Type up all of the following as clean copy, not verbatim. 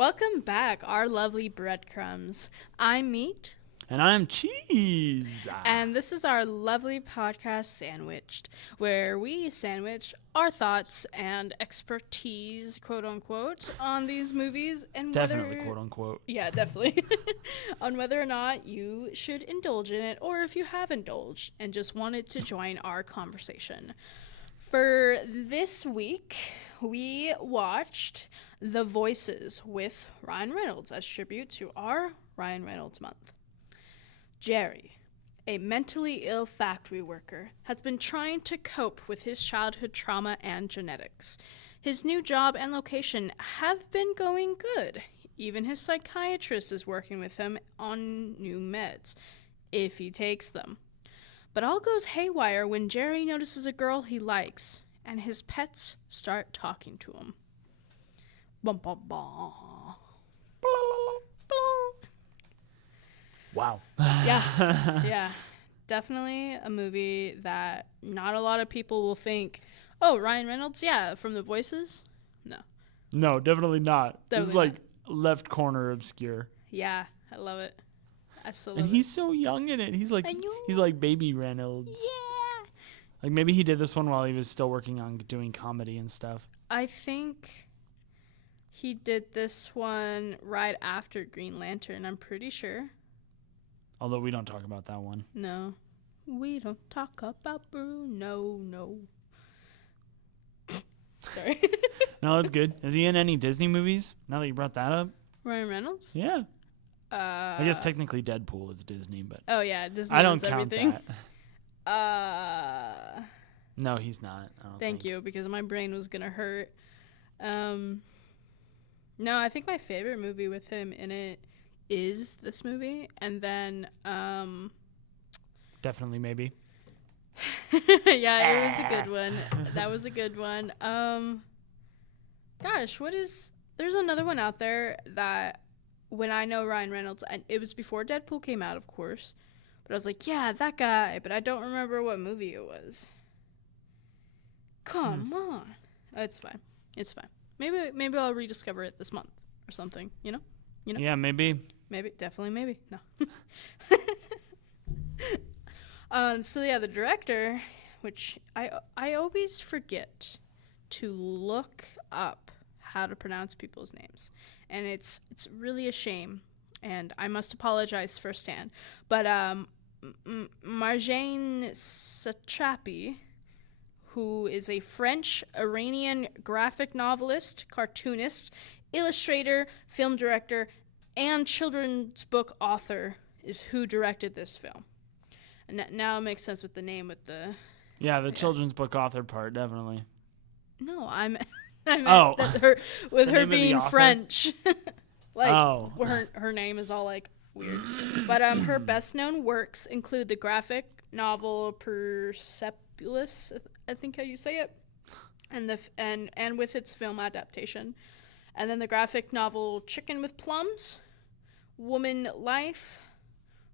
Welcome back, our lovely breadcrumbs. I'm Meat. And I'm Cheese. And this is our lovely podcast, Sandwiched, where we sandwich our thoughts and expertise, quote unquote, on these movies and definitely, quote unquote. Yeah, definitely. On whether or not you should indulge in it, or if you have indulged and just wanted to join our conversation. For this week, we watched The Voices with Ryan Reynolds as tribute to our Ryan Reynolds month. Jerry, a mentally ill factory worker, has been trying to cope with his childhood trauma and genetics. His new job and location have been going good. Even his psychiatrist is working with him on new meds, if he takes them. But all goes haywire when Jerry notices a girl he likes, and his pets start talking to him. Bum, bum, bum. Wow. Yeah. Definitely a movie that not a lot of people will think, oh, Ryan Reynolds? Yeah, from The Voices? No, definitely not. This is Definitely like left corner obscure. Yeah, I love it. I still love And it. he's so young in it. He's like baby Reynolds. Yeah. Like maybe he did this one while he was still working on doing comedy and stuff. I think he did this one right after Green Lantern, I'm pretty sure. Although we don't talk about that one. No. We don't talk about Bruno, no. Sorry. No, that's good. Is he in any Disney movies? Now that you brought that up? Ryan Reynolds? Yeah. I guess technically Deadpool is Disney, but Oh yeah, Disney I don't owns count everything. that. No, he's not. I don't Thank think. you, because my brain was gonna hurt. No, I think my favorite movie with him in it is this movie, and then Definitely maybe. yeah, it was a good one. That was a good one. Gosh, there's another one out there that when I know Ryan Reynolds, and it was before Deadpool came out, of course, but I was like, yeah, that guy, but I don't remember what movie it was. Come on. It's fine. Maybe I'll rediscover it this month or something, you know? Yeah, maybe. Maybe, definitely maybe. No. So yeah, the director, which I always forget to look up how to pronounce people's names, and it's really a shame, and I must apologize firsthand. But Marjane Satrapi, who is a French-Iranian graphic novelist, cartoonist, illustrator, film director, and children's book author, is who directed this film. And now it makes sense with the name, with the... Yeah, the children's book author part, definitely. No, I meant Oh. that her name of the being author? French. Oh. Her name is all, like, weird. But her best-known works include the graphic novel Persepolis, I think how you say it, and with its film adaptation. And then the graphic novel Chicken with Plums, Woman Life,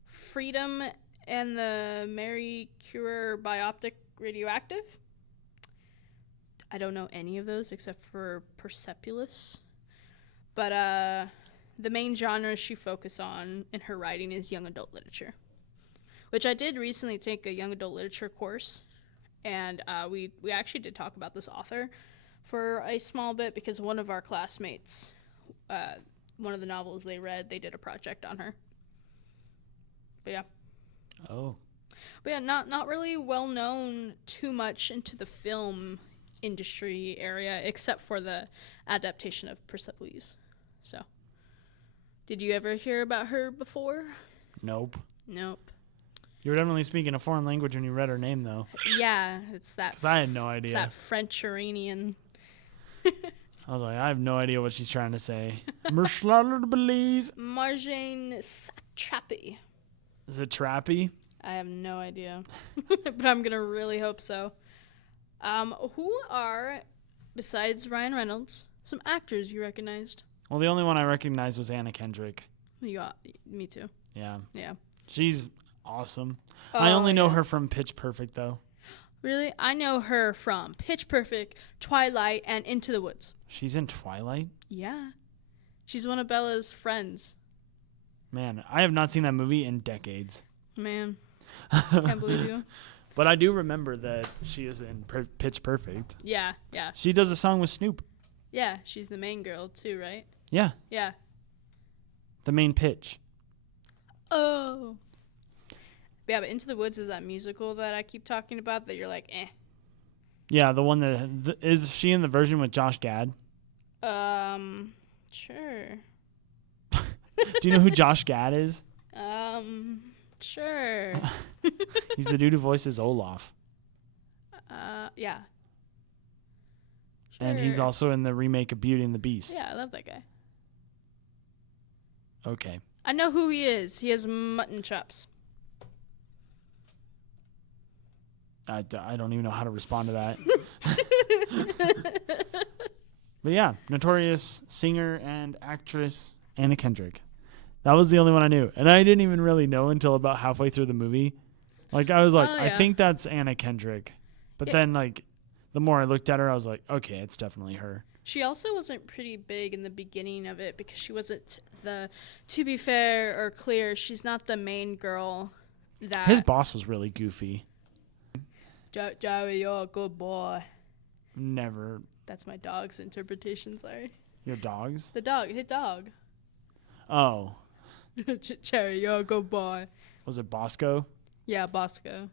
Freedom, and the Mary Curie biopic Radioactive. I don't know any of those except for Persepolis. But the main genre she focuses on in her writing is young adult literature, which I did recently take a young adult literature course. And we actually did talk about this author for a small bit because one of our classmates, one of the novels they read, they did a project on her. But yeah. Oh. But yeah, not really well known too much into the film industry area, except for the adaptation of Persepolis. So, did you ever hear about her before? Nope. Nope. You were definitely speaking a foreign language when you read her name, though. Yeah, it's that. Because I had no It's idea. that French-Iranian. I was like, I have no idea what she's trying to say. Marjane Satrapi. Is it Trappy? I have no idea, but I'm gonna really hope so. Who are, besides Ryan Reynolds, some actors you recognized? Well, the only one I recognized was Anna Kendrick. Me too. Yeah. Yeah. She's awesome. I only know her from Pitch Perfect, though. Really? I know her from Pitch Perfect, Twilight, and Into the Woods. She's in Twilight? Yeah. She's one of Bella's friends. Man, I have not seen that movie in decades. Man, can't believe you. But I do remember that she is in Pitch Perfect. Yeah, yeah. She does a song with Snoop. Yeah, she's the main girl too, right? Yeah. Yeah. The main pitch. Oh. Yeah, but Into the Woods is that musical that I keep talking about that you're like, eh. Yeah, the one that is she in the version with Josh Gad? Sure. Do you know who Josh Gad is? Sure. He's the dude who voices Olaf. Yeah. Sure. And he's also in the remake of Beauty and the Beast. Yeah, I love that guy. Okay. I know who he is. He has mutton chops. I don't even know how to respond to that. But yeah, notorious singer and actress Anna Kendrick. That was the only one I knew. And I didn't even really know until about halfway through the movie. Like, I was like, Oh, I yeah. think that's Anna Kendrick. But Yeah. then, like, the more I looked at her, I was like, okay, it's definitely her. She also wasn't pretty big in the beginning of it because she wasn't to be fair or clear, she's not the main girl that. His boss was really goofy. Joey, you're a good boy. Never. That's my dog's interpretation, sorry. Your dogs? His dog. Oh. Cherry, you're a good boy. Was it Bosco? Yeah, Bosco.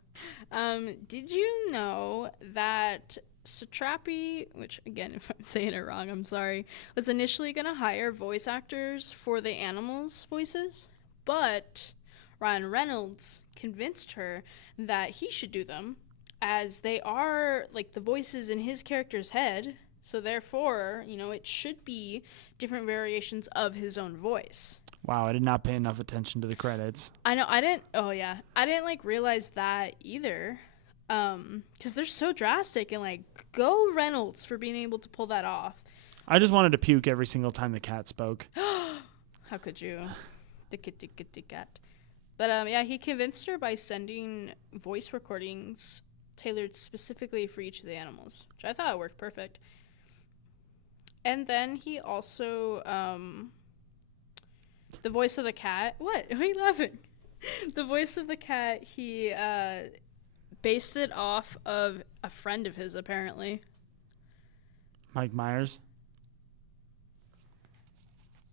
Did you know that Satrapi, which again, if I'm saying it wrong, I'm sorry, was initially going to hire voice actors for the animals' voices, but Ryan Reynolds convinced her that he should do them as they are like the voices in his character's head. So therefore, it should be different variations of his own voice. Wow, I did not pay enough attention to the credits. I know, I didn't like realize that either. Because they're so drastic and like, go Reynolds for being able to pull that off. I just wanted to puke every single time the cat spoke. How could you? The cat. But yeah, he convinced her by sending voice recordings tailored specifically for each of the animals, which I thought worked perfect. And then he also, the voice of the cat. What? Why are you laughing? The voice of the cat, he based it off of a friend of his, apparently. Mike Myers?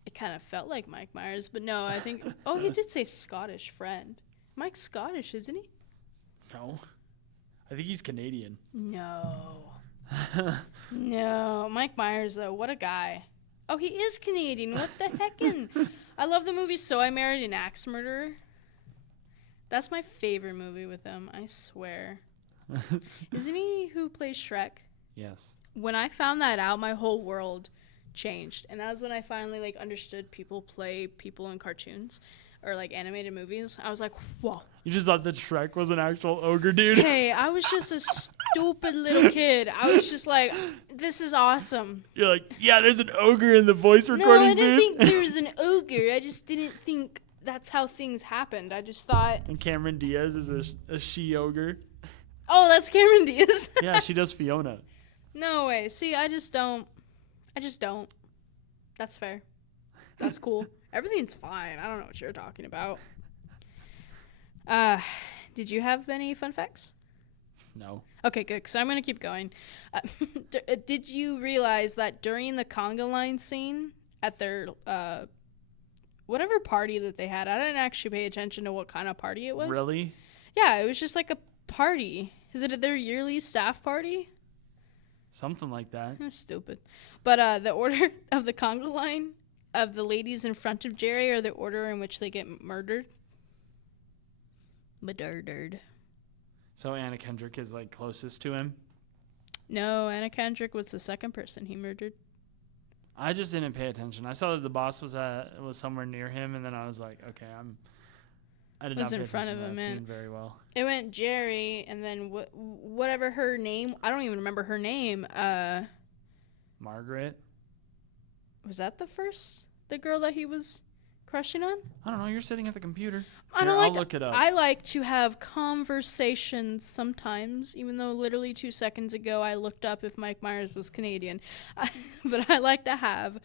It kind of felt like Mike Myers, but no, I think... Oh, he did say Scottish friend. Mike's Scottish, isn't he? No. I think he's Canadian. No. No. Mike Myers, though, what a guy. Oh, he is Canadian. What the heckin'? I love the movie So I Married an Axe Murderer. That's my favorite movie with him, I swear. Isn't he who plays Shrek? Yes. When I found that out, my whole world changed. And that was when I finally like understood people play people in cartoons or like animated movies. I was like, whoa. You just thought that Shrek was an actual ogre dude? Hey, I was just a stupid little kid. I was just like, this is awesome. You're like, yeah, there's an ogre in the voice No, recording I didn't booth. think there was an ogre. I just didn't think that's how things happened. I just thought, And Cameron Diaz is a she-ogre. oh, that's Cameron Diaz. Yeah, she does Fiona. No way. See, I just don't. That's fair. That's cool. Everything's fine. I don't know what you're talking about. Did you have any fun facts? No. Okay, good, because I'm going to keep going. Did you realize that during the conga line scene at their, whatever party that they had, I didn't actually pay attention to what kind of party it was. Really? Yeah, it was just like a party. Is it their yearly staff party? Something like that. That's stupid. But the order of the conga line of the ladies in front of Jerry are the order in which they get murdered. Murdered. So Anna Kendrick is like closest to him? No, Anna Kendrick was the second person he murdered. I just didn't pay attention. I saw that the boss was somewhere near him, and then I was like, okay, I did Was not pay in front attention of to him, that man. scene very well. It went Jerry, and then whatever her name. I don't even remember her name. Margaret? Was that the girl that he was crushing on? I don't know. You're sitting at the computer. I don't Here, like. I'll look it up. I like to have conversations sometimes, even though literally 2 seconds ago I looked up if Mike Myers was Canadian. But I like to have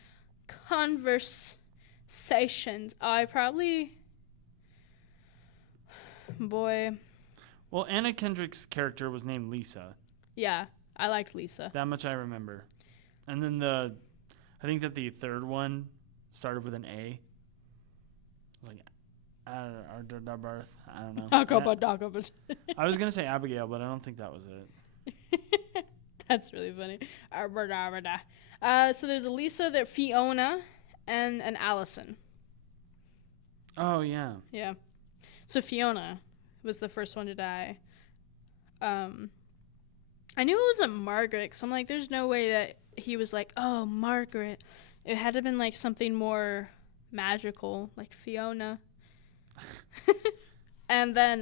conversations. I probably, boy, Well, Anna Kendrick's character was named Lisa. yeah, I liked Lisa. That much I remember. And then I think that the third one started with an A. It was like, birth. I don't know. I was going to say Abigail, but I don't think that was it. That's really funny. So there's a Lisa, there Fiona, and an Allison. Oh, yeah. Yeah. So Fiona was the first one to die. I knew it wasn't Margaret, because I'm like, there's no way that he was like, oh, Margaret. It had to have been like something more magical, like Fiona. And then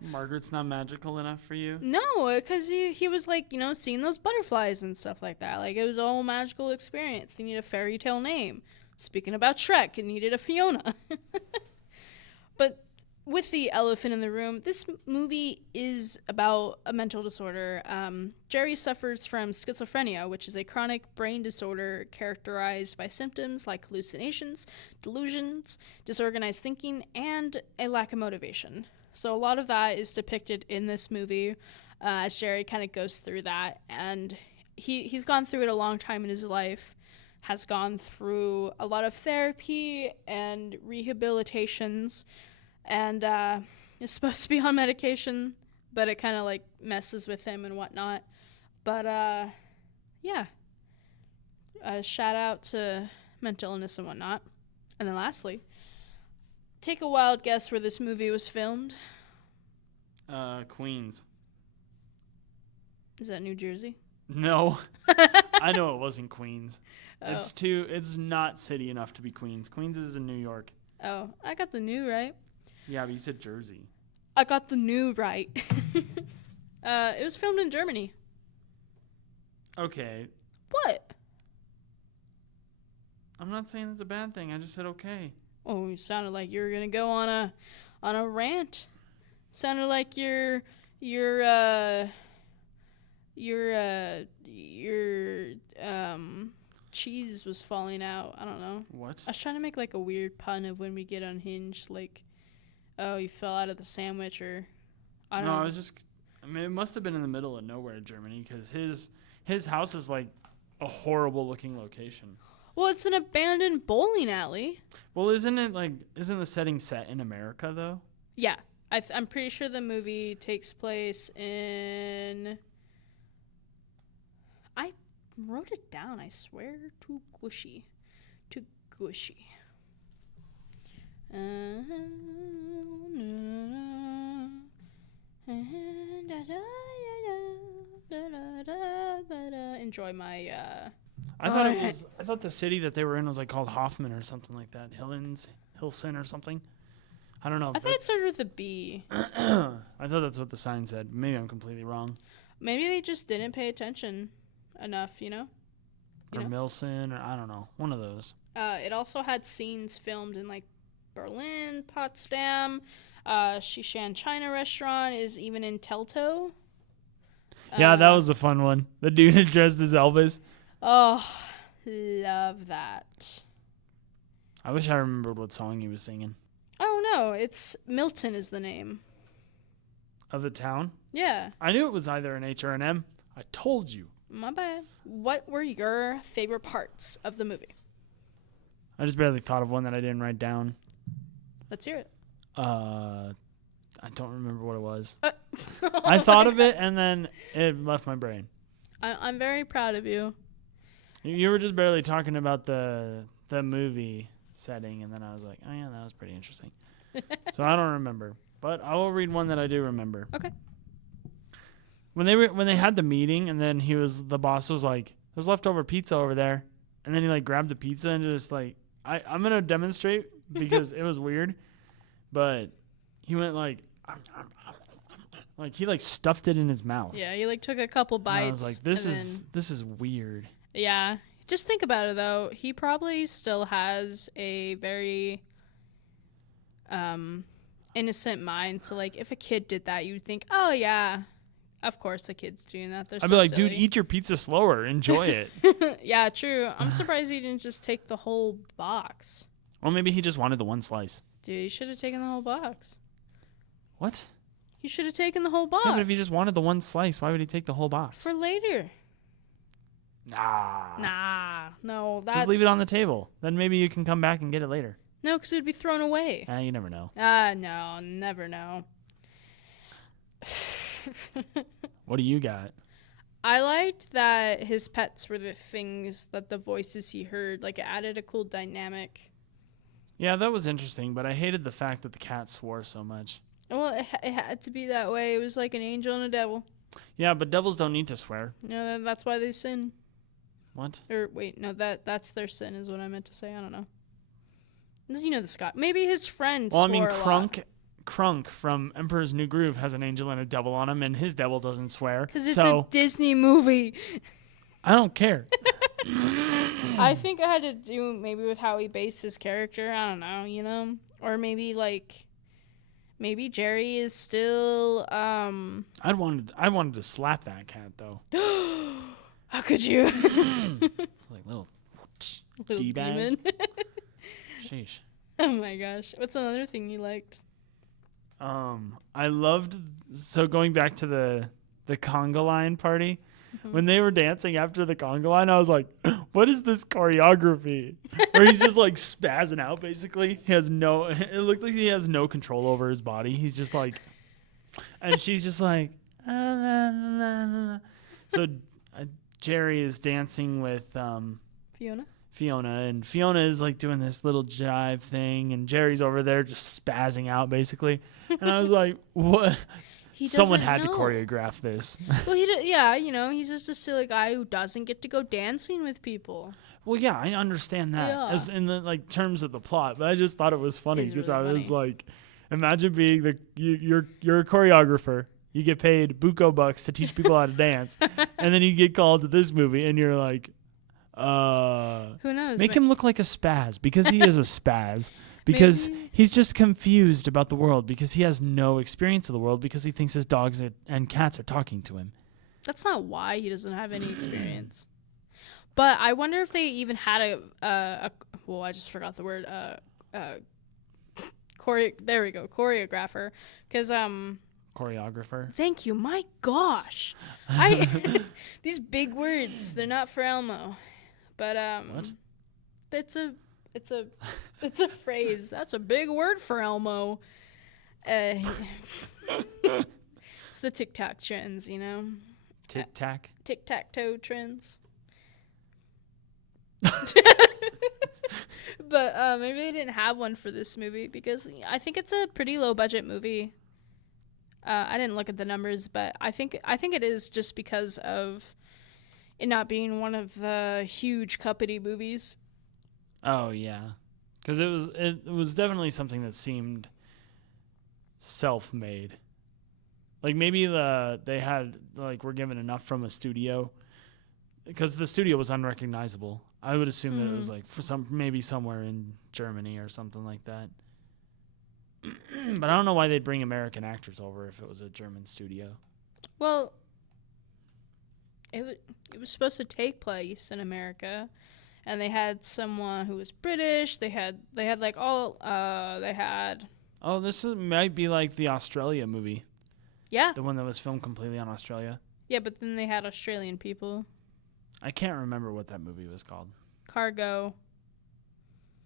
Margaret's not magical enough for you? no, because he was like, seeing those butterflies and stuff like that. Like, it was all a magical experience. He needed a fairy tale name. Speaking about Shrek, it needed a Fiona. But with the elephant in the room, this movie is about a mental disorder. Jerry suffers from schizophrenia, which is a chronic brain disorder characterized by symptoms like hallucinations, delusions, disorganized thinking, and a lack of motivation. So a lot of that is depicted in this movie as Jerry kind of goes through that. And he's gone through it a long time in his life, has gone through a lot of therapy and rehabilitations, and is supposed to be on medication, but it kind of like messes with him and whatnot. But yeah, shout out to mental illness and whatnot. And then lastly, take a wild guess where this movie was filmed. Queens. Is that New Jersey? No. I know it wasn't Queens. Oh. It's not city enough to be Queens. Queens is in New York. Oh, I got the new right. Yeah, but you said Jersey. I got the new right. It was filmed in Germany. Okay. What? I'm not saying that's a bad thing. I just said okay. Oh, you sounded like you were gonna go on a rant. Sounded like your cheese was falling out. I don't know. What? I was trying to make like a weird pun of when we get unhinged, like, oh, you fell out of the sandwich, or I don't know. I mean, it must have been in the middle of nowhere, Germany, because his house is like a horrible looking location. Well, it's an abandoned bowling alley. Well, isn't the setting set in America though? Yeah, I'm pretty sure the movie takes place in. I wrote it down. I swear to Gushy. Enjoy my. I thought the city that they were in was like called Hoffman or something like that. Hilson or something. I don't know. I thought it started with a B. I thought that's what the sign said. Maybe I'm completely wrong. Maybe they just didn't pay attention enough, Or Milson, or I don't know. One of those. It also had scenes filmed in like Berlin, Potsdam, Shishan China restaurant is even in Teltow. Yeah, that was a fun one. The dude dressed as Elvis. Oh, love that. I wish I remembered what song he was singing. Oh no, it's Milton is the name. Of the town? Yeah. I knew it was either an H or an M. I told you. My bad. What were your favorite parts of the movie? I just barely thought of one that I didn't write down. Let's hear it. I don't remember what it was. I thought of it and then it left my brain. I'm very proud of you. You were just barely talking about the movie setting, and then I was like, oh yeah, that was pretty interesting. So I don't remember, but I will read one that I do remember. Okay. When they had the meeting, and then the boss was like, there's leftover pizza over there, and then he like grabbed the pizza and just like, I'm gonna demonstrate because it was weird, but he went like he like stuffed it in his mouth. Yeah, he like took a couple bites. And I was like, this is weird. Yeah. Just think about it, though. He probably still has a very innocent mind. So, like, if a kid did that, you'd think, oh, yeah, Of course, the kid's doing that. They're I'd so be like, silly. dude, eat your pizza slower. Enjoy it. Yeah, true. I'm surprised he didn't just take the whole box. Well, maybe he just wanted the one slice. Dude, you should have taken the whole box. What? You should have taken the whole box. Yeah, but if he just wanted the one slice, why would he take the whole box? For later. Nah. Nah. No, that's... Just leave it on the table. Then maybe you can come back and get it later. No, because it would be thrown away. You never know. No, never know. What do you got? I liked that his pets were the things that the voices he heard. Like, it added a cool dynamic. Yeah, that was interesting, but I hated the fact that the cat swore so much. Well, it had to be that way. It was like an angel and a devil. Yeah, but devils don't need to swear. No, that's why they sin. What? Or, wait, no, that's their sin is what I meant to say. I don't know. You know the Scott. Maybe his friend swore a lot. Krunk from Emperor's New Groove has an angel and a devil on him, and his devil doesn't swear. Because it's a Disney movie. I don't care. I think I had to do maybe with how he based his character. I don't know, you know? Or maybe, like, maybe Jerry is still, I wanted to slap that cat, though. How could you? Like little D-bag. demon. Sheesh. Oh my gosh. What's another thing you liked? I loved, so going back to the conga line party, when they were dancing after the conga line, I was like, what is this choreography? Where he's just like spazzing out, basically. It looked like he has no control over his body. He's just like, and she's just like, so Jerry is dancing with Fiona, and Fiona is like doing this little jive thing, and Jerry's over there just spazzing out, basically. And I was like, what? Someone had to choreograph this. Well, he's just a silly guy who doesn't get to go dancing with people. Well, yeah, I understand that as in the like terms of the plot, but I just thought it was funny because I was like, imagine being you're a choreographer, you get paid buco bucks to teach people how to dance, and then you get called to this movie, and you're like, who knows? Make him look like a spaz, because he is a spaz. Because he's just confused about the world, because he has no experience of the world, because he thinks his dogs and cats are talking to him. That's not why he doesn't have any experience. But I wonder if they even had well, I just forgot the word, there we go, choreographer. Because, Choreographer. Thank you. My gosh. These big words, they're not for Elmo. But, what? It's a phrase. That's a big word for Elmo. It's the tic-tac trends, you know? Tic-tac? Tic-tac-toe trends. But maybe they didn't have one for this movie because I think it's a pretty low-budget movie. I didn't look at the numbers, but I think it is just because of it not being one of the huge company movies. Oh yeah, because it was definitely something that seemed self-made. Like maybe they had were given enough from a studio, because the studio was unrecognizable. I would assume that it was like maybe somewhere in Germany or something like that. But I don't know why they'd bring American actors over if it was a German studio. Well, it was supposed to take place in America, and they had someone who was British. They had like all they had. Oh, might be like the Australia movie. Yeah. The one that was filmed completely on Australia. Yeah, but then they had Australian people. I can't remember what that movie was called. Cargo.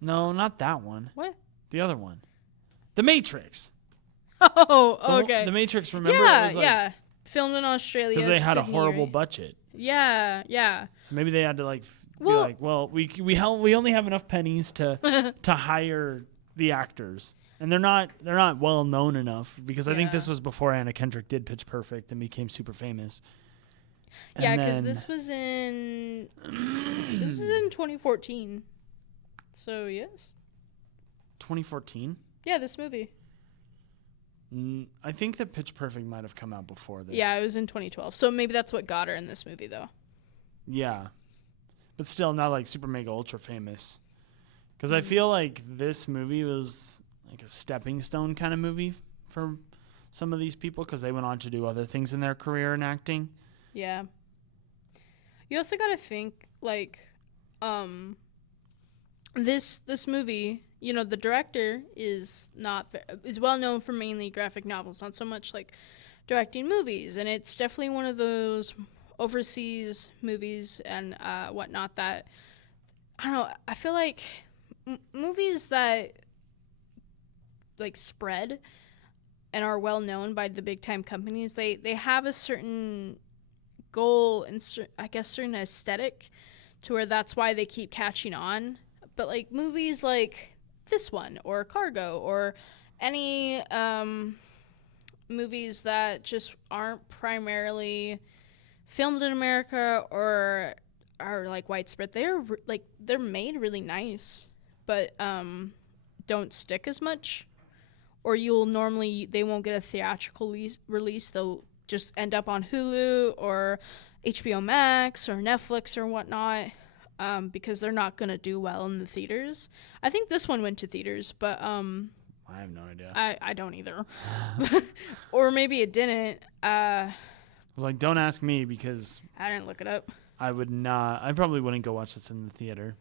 No, not that one. What? The other one. The Matrix. Oh, okay. The Matrix, remember? Yeah, yeah. Filmed in Australia. Because they had Sydney, a horrible right? budget. Yeah, yeah. So maybe they had to we only have enough pennies to hire the actors. And they're not well known enough, because I think this was before Anna Kendrick did Pitch Perfect and became super famous. Yeah, because this was in 2014. So yes. 2014? Yeah, this movie. I think that Pitch Perfect might have come out before this. Yeah, it was in 2012. So maybe that's what got her in this movie, though. Yeah. But still not like super mega ultra famous. Because I feel like this movie was like a stepping stone kind of movie for some of these people because they went on to do other things in their career in acting. Yeah. You also got to think, like, this movie, you know, the director is well known for mainly graphic novels, not so much like directing movies, and it's definitely one of those overseas movies and whatnot that I don't know. I feel like movies that like spread and are well known by the big time companies, they have a certain goal and I guess certain aesthetic to where that's why they keep catching on. But like movies like this one or Cargo or any movies that just aren't primarily filmed in America or are like widespread, they're made really nice, but don't stick as much. Or they won't get a theatrical release. They'll just end up on Hulu or HBO Max or Netflix or whatnot, because they're not gonna do well in the theaters. I think this one went to theaters, but I have no idea. I don't either. Or maybe it didn't. I was like, don't ask me because I didn't look it up. I would not. I probably wouldn't go watch this in the theater.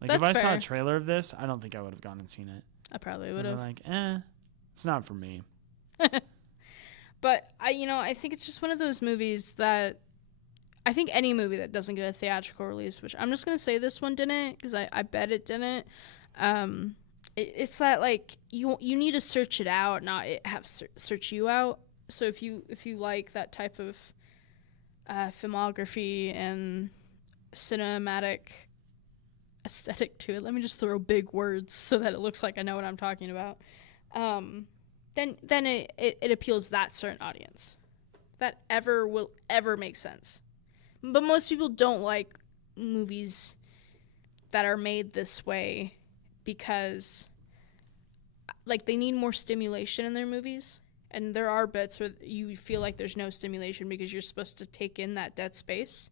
Like That's if I saw fair. a trailer of this, I don't think I would have gone and seen it. I probably I'd would be have. like, it's not for me. But I think it's just one of those movies that I think any movie that doesn't get a theatrical release, which I'm just gonna say this one didn't, because I bet it didn't. It's that like you need to search it out, not it have search you out. So if you like that type of filmography and cinematic aesthetic to it, let me just throw big words so that it looks like I know what I'm talking about. Then it appeals to that certain audience that will ever make sense. But most people don't like movies that are made this way because like they need more stimulation in their movies, and there are bits where you feel like there's no stimulation because you're supposed to take in that dead space.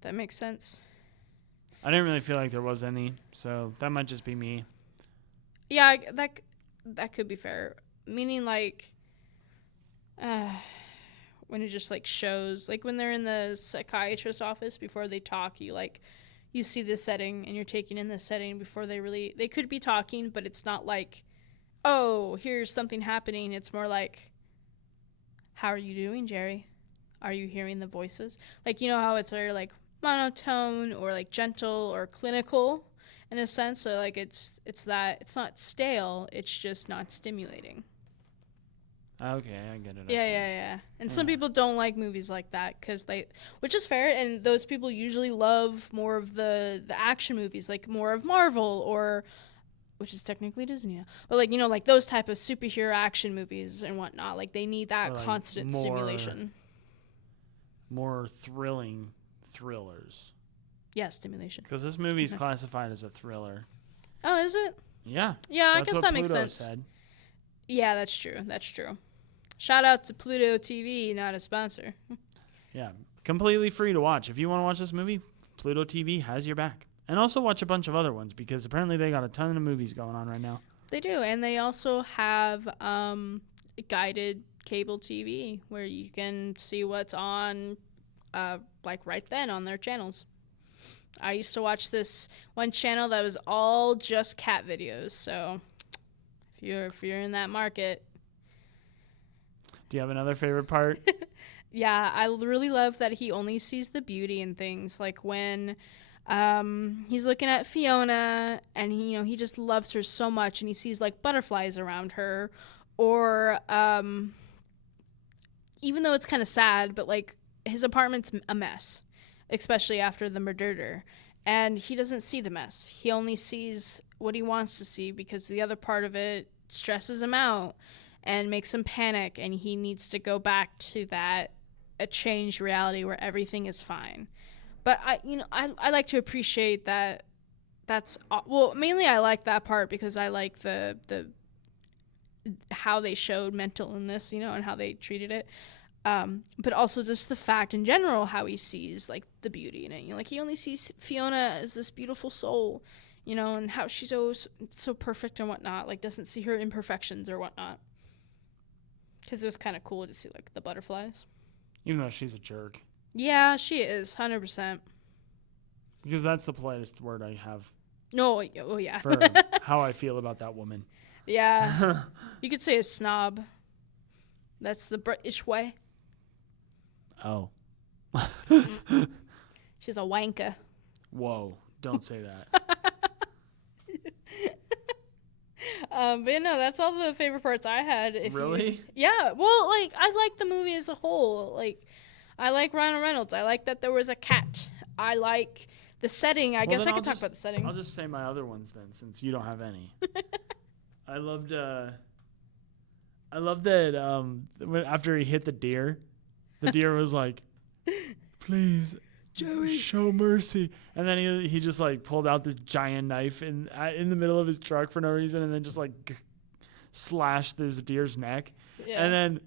That makes sense. I didn't really feel like there was any, so that might just be me. Yeah, that could be fair. Meaning like when it just like shows, like when they're in the psychiatrist's office before they talk, you see the setting and you're taking in the setting before they could be talking, but it's not like, oh, here's something happening. It's more like, how are you doing, Jerry? Are you hearing the voices? Like, you know how it's very like monotone or like gentle or clinical in a sense. So like it's not stale. It's just not stimulating. Okay, I get it. Yeah. And some people don't like movies like that which is fair. And those people usually love more of the action movies, like more of Marvel or, which is technically Disney now, but like, like those type of superhero action movies and whatnot. Like they need that like constant stimulation. More thrilling thrillers. Yeah, stimulation. Because this movie is classified as a thriller. Oh, is it? Yeah. Yeah, I That's guess what that makes Pluto sense. said. Yeah, that's true. Shout out to Pluto TV, not a sponsor. Yeah, completely free to watch. If you want to watch this movie, Pluto TV has your back. And also watch a bunch of other ones because apparently they got a ton of movies going on right now. They do, and they also have guided cable TV where you can see what's on like right then on their channels. I used to watch this one channel that was all just cat videos, so if you're in that market. Do you have another favorite part? Yeah, I really love that he only sees the beauty in things, like when he's looking at Fiona and he just loves her so much and he sees like butterflies around her, or even though it's kind of sad, but like his apartment's a mess, especially after the murder, and he doesn't see the mess. He only sees what he wants to see because the other part of it stresses him out and makes him panic, and he needs to go back to a changed reality where everything is fine. But I like to appreciate that. Mainly I like that part because I like the how they showed mental illness, and how they treated it. But also just the fact in general how he sees like the beauty in it. Like he only sees Fiona as this beautiful soul, and how she's so perfect and whatnot. Like doesn't see her imperfections or whatnot. Because it was kind of cool to see like the butterflies. Even though she's a jerk. Yeah, she is 100%. Because that's the politest word I have No, oh yeah. for how I feel about that woman. Yeah. You could say a snob. That's the British way. Oh. She's a wanker. Whoa. Don't say that. But no, that's all the favorite parts I had. Really? Yeah. Well, like, I like the movie as a whole. Like, I like Ryan Reynolds. I like that there was a cat. I like the setting. I guess I could talk about the setting. I'll just say my other ones then, since you don't have any. I loved that after he hit the deer was like, please, Joey, show mercy. And then he just like pulled out this giant knife in the middle of his truck for no reason, and then just like slashed this deer's neck. Yeah. And then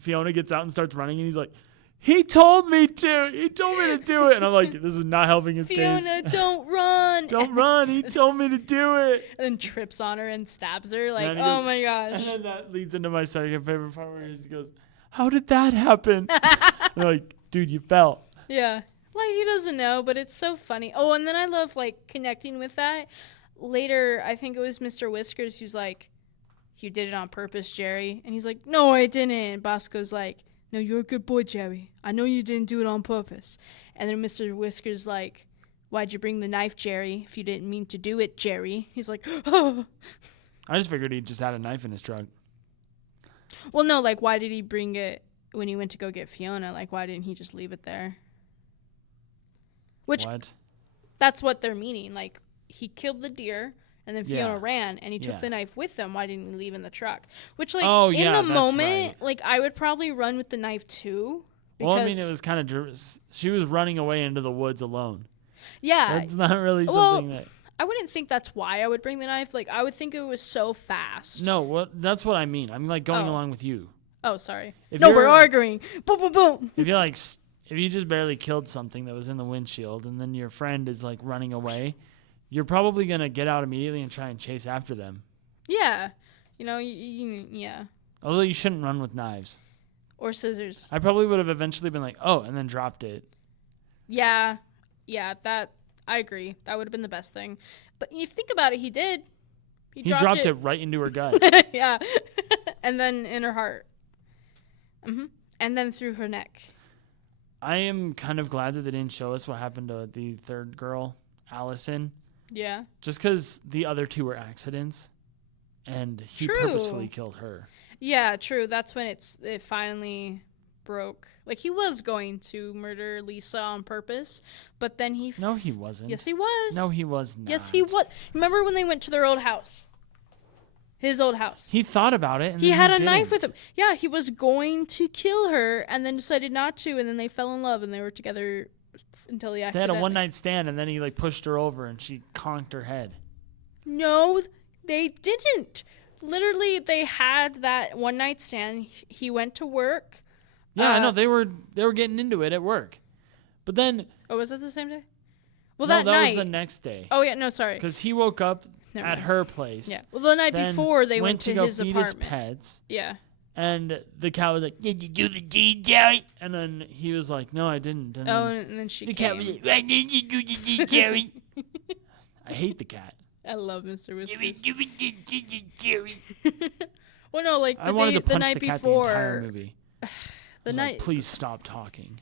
Fiona gets out and starts running, and he's like, he told me to do it. And I'm like, this is not helping his case. Fiona, don't run. Don't run. He told me to do it. And then trips on her and stabs her. Like, And oh goes, my gosh. And then that leads into my second favorite part where he just goes, how did that happen? I'm like, dude, you fell. Yeah. Like, he doesn't know, but it's so funny. Oh, and then I love, like, connecting with that. Later, I think it was Mr. Whiskers who's like, you did it on purpose, Jerry. And he's like, no, I didn't. And Bosco's like, no, you're a good boy, Jerry. I know you didn't do it on purpose. And then Mr. Whiskers like, why'd you bring the knife, Jerry, if you didn't mean to do it, Jerry? He's like, oh. I just figured he just had a knife in his truck. Well, no, like, why did he bring it when he went to go get Fiona? Like, why didn't he just leave it there? Which, what? That's what they're meaning. Like, he killed the deer, and then Fiona Yeah. ran, and he took Yeah. the knife with him. Why didn't he leave in the truck? Which, like, Oh, in yeah, the that's moment, right. like, I would probably run with the knife, too. Well, I mean, it was kind of... She was running away into the woods alone. Yeah. That's not really Well, something that... I wouldn't think that's why I would bring the knife. Like, I would think it was so fast. No, that's what I mean. I'm, like, going Oh. along with you. Oh, sorry. If No, you're- we're arguing. Boom, boom, boom. If you're, like... If you just barely killed something that was in the windshield and then your friend is, like, running away, you're probably going to get out immediately and try and chase after them. Yeah. You know, yeah. Although you shouldn't run with knives. Or scissors. I probably would have eventually been like, oh, and then dropped it. Yeah. Yeah, that, I agree. That would have been the best thing. But if you think about it, he did. He dropped it right into her gut. Yeah. And then in her heart. Mm-hmm. And then through her neck. I am kind of glad that they didn't show us what happened to the third girl, Allison. Yeah. Just because the other two were accidents. And he True. purposefully killed her. Yeah, true. That's when it finally broke. Like, he was going to murder Lisa on purpose, but then he... No, he wasn't. Yes, he was. No, he was not. Yes, he was. Remember when they went to their old house? His old house. He thought about it. And He then had a didn't. knife with him. Yeah, he was going to kill her and then decided not to, and then they fell in love and they were together until the They accident. had a one-night stand, and then he like pushed her over, and she conked her head. No, they didn't. Literally, they had that one-night stand. He went to work. Yeah, I know they were getting into it at work, but then Oh, was that the same day? Well, no, that that night. was the next day. Oh yeah, no, sorry. Because he woke up Never at mind. her place. Yeah. Well, the night then before they went to go his feed apartment. his pets, Yeah. and the cat was like, "Did you do the deed, Jerry?" And then he was like, "No, I didn't." And Oh, then and then she the came. cat was like, "Why didn't you do the deed, Jerry?" I hate the cat. I love Mr. Whiskers. Jerry. Well, no, like I the wanted day, to the punch night the cat the entire before. movie. The I was night, like, please stop talking.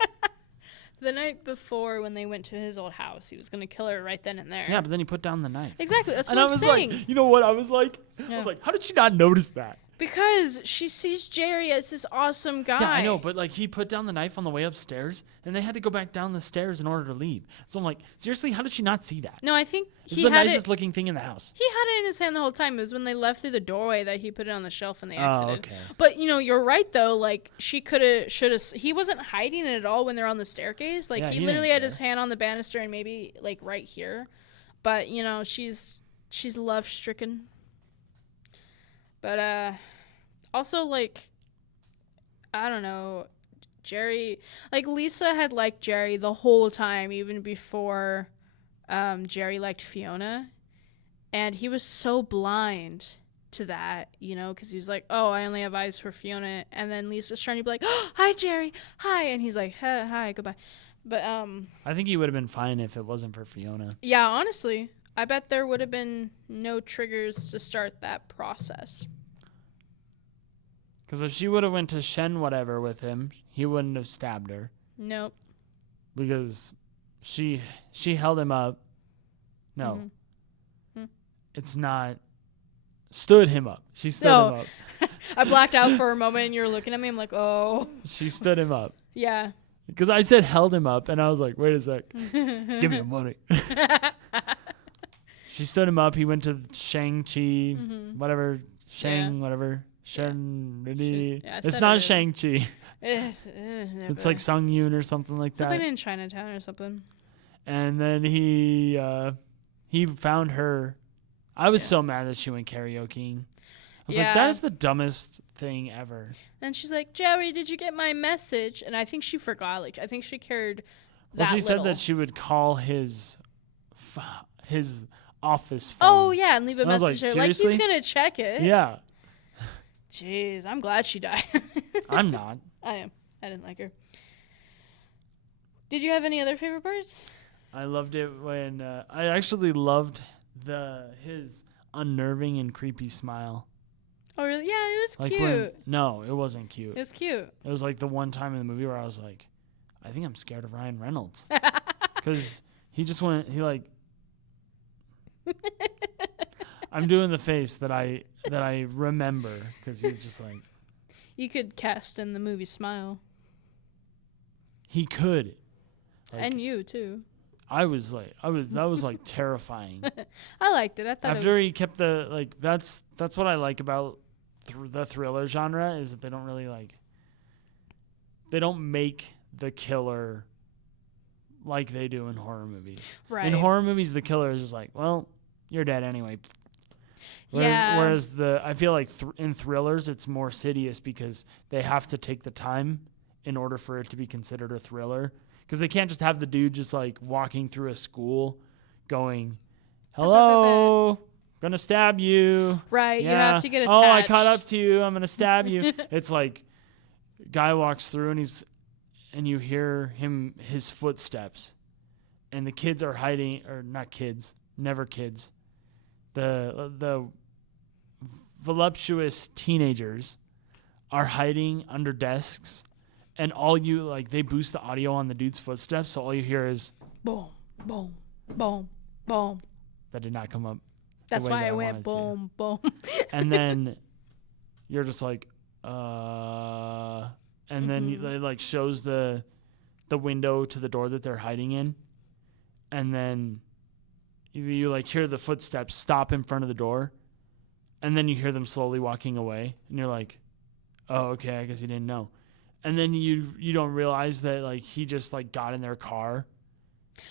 the night before when they went to his old house, he was gonna kill her right then and there. Yeah, but then he put down the knife. Exactly. That's what And I I'm was saying. like, you know what? I was like, Yeah. how did she not notice that? Because she sees Jerry as this awesome guy. Yeah, I know, but like he put down the knife on the way upstairs, and they had to go back down the stairs in order to leave. So I'm like, seriously, how did she not see that? No, I think It's he the had nicest it. looking thing in the house. He had it in his hand the whole time. It was when they left through the doorway that he put it on the shelf in the Oh, accident. okay. But you're right though. Like she should have. He wasn't hiding it at all when they're on the staircase. Like Yeah, he he literally didn't had his care. hand on the banister and maybe like right here. But she's love stricken. But also like, I don't know, Jerry. Like Lisa had liked Jerry the whole time, even before Jerry liked Fiona. And he was so blind to that, you know, because he was like, oh, I only have eyes for Fiona. And then Lisa's trying to be like, oh, hi, Jerry. Hi. And he's like, hi, goodbye. But, I think he would have been fine if it wasn't for Fiona. yeah, honestly, I bet there would have been no triggers to start that process. Because if she would have went to Shen whatever with him, he wouldn't have stabbed her. Nope. Because she held him up. No. Mm-hmm. It's not. Stood him up. She stood him up. I blacked out for a moment and you were looking at me. I'm like, oh. She stood him up. Yeah. Because I said held him up, and I was like, wait a sec. Give me the money. She stood him up. He went to Shang-Chi, whatever. Whatever. Shen. Yeah, it's not Shang-Chi. It's like Sung Yoon or something like that. Something in Chinatown or something. And then he found her. I was so mad that she went karaokeing. I was like, that is the dumbest thing ever. And she's like, Jerry, did you get my message? And I think she forgot. Like, I think she cared that Well, she little. said that she would call his office phone. Oh, yeah, and leave a And I was message. like, Like, he's going to check it. Yeah. Jeez, I'm glad she died. I'm not. I am. I didn't like her. Did you have any other favorite parts? I loved it when I actually loved his unnerving and creepy smile. Oh, really? Yeah, it was Like cute. No, it wasn't cute. It was cute. It was like the one time in the movie where I was like, I think I'm scared of Ryan Reynolds. Because he just went, I'm doing the face that I remember because he's just like. You could cast in the movie Smile. He could. Like, And you, too. that was like terrifying. I liked it. I thought After he kept that's what I like about the thriller genre is that they don't really they don't make the killer like they do in horror movies. Right. In horror movies, the killer is just like, well, you're dead anyway. Yeah. Whereas I feel like in thrillers, it's more insidious because they have to take the time in order for it to be considered a thriller. Because they can't just have the dude just like walking through a school going, hello, gonna stab you. Right, yeah. you have to get attached. Oh, I caught up to you. I'm gonna stab you. It's like guy walks through and you hear his footsteps. And the kids are hiding, or not kids, never kids. The voluptuous teenagers are hiding under desks. And they boost the audio on the dude's footsteps, so all you hear is boom, boom, boom, boom. That did not come up. That's why I went boom, boom. And then you're just like, and then it shows the window to the door that they're hiding in, and then you hear the footsteps stop in front of the door, and then you hear them slowly walking away, and you're like, oh, okay, I guess you didn't know. And then you don't realize that he just got in their car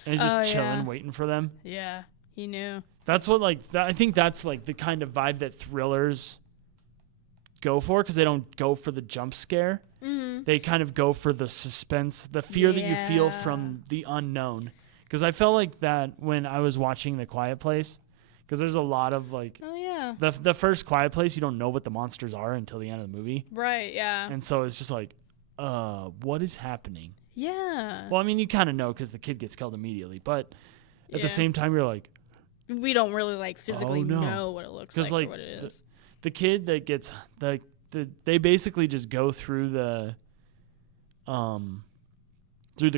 and is just chilling, waiting for them. Yeah, he knew. That's what I think that's the kind of vibe that thrillers go for, because they don't go for the jump scare. Mm-hmm. They kind of go for the suspense, the fear that you feel from the unknown. Because I felt like that when I was watching The Quiet Place, because there's a lot of the first Quiet Place, you don't know what the monsters are until the end of the movie. Right. Yeah. And so it's just like, what is happening? Yeah. Well, I mean, you kind of know because the kid gets killed immediately, but at the same time, you're like, we don't really physically know what it looks like or what it is. The kid that gets they basically just go through the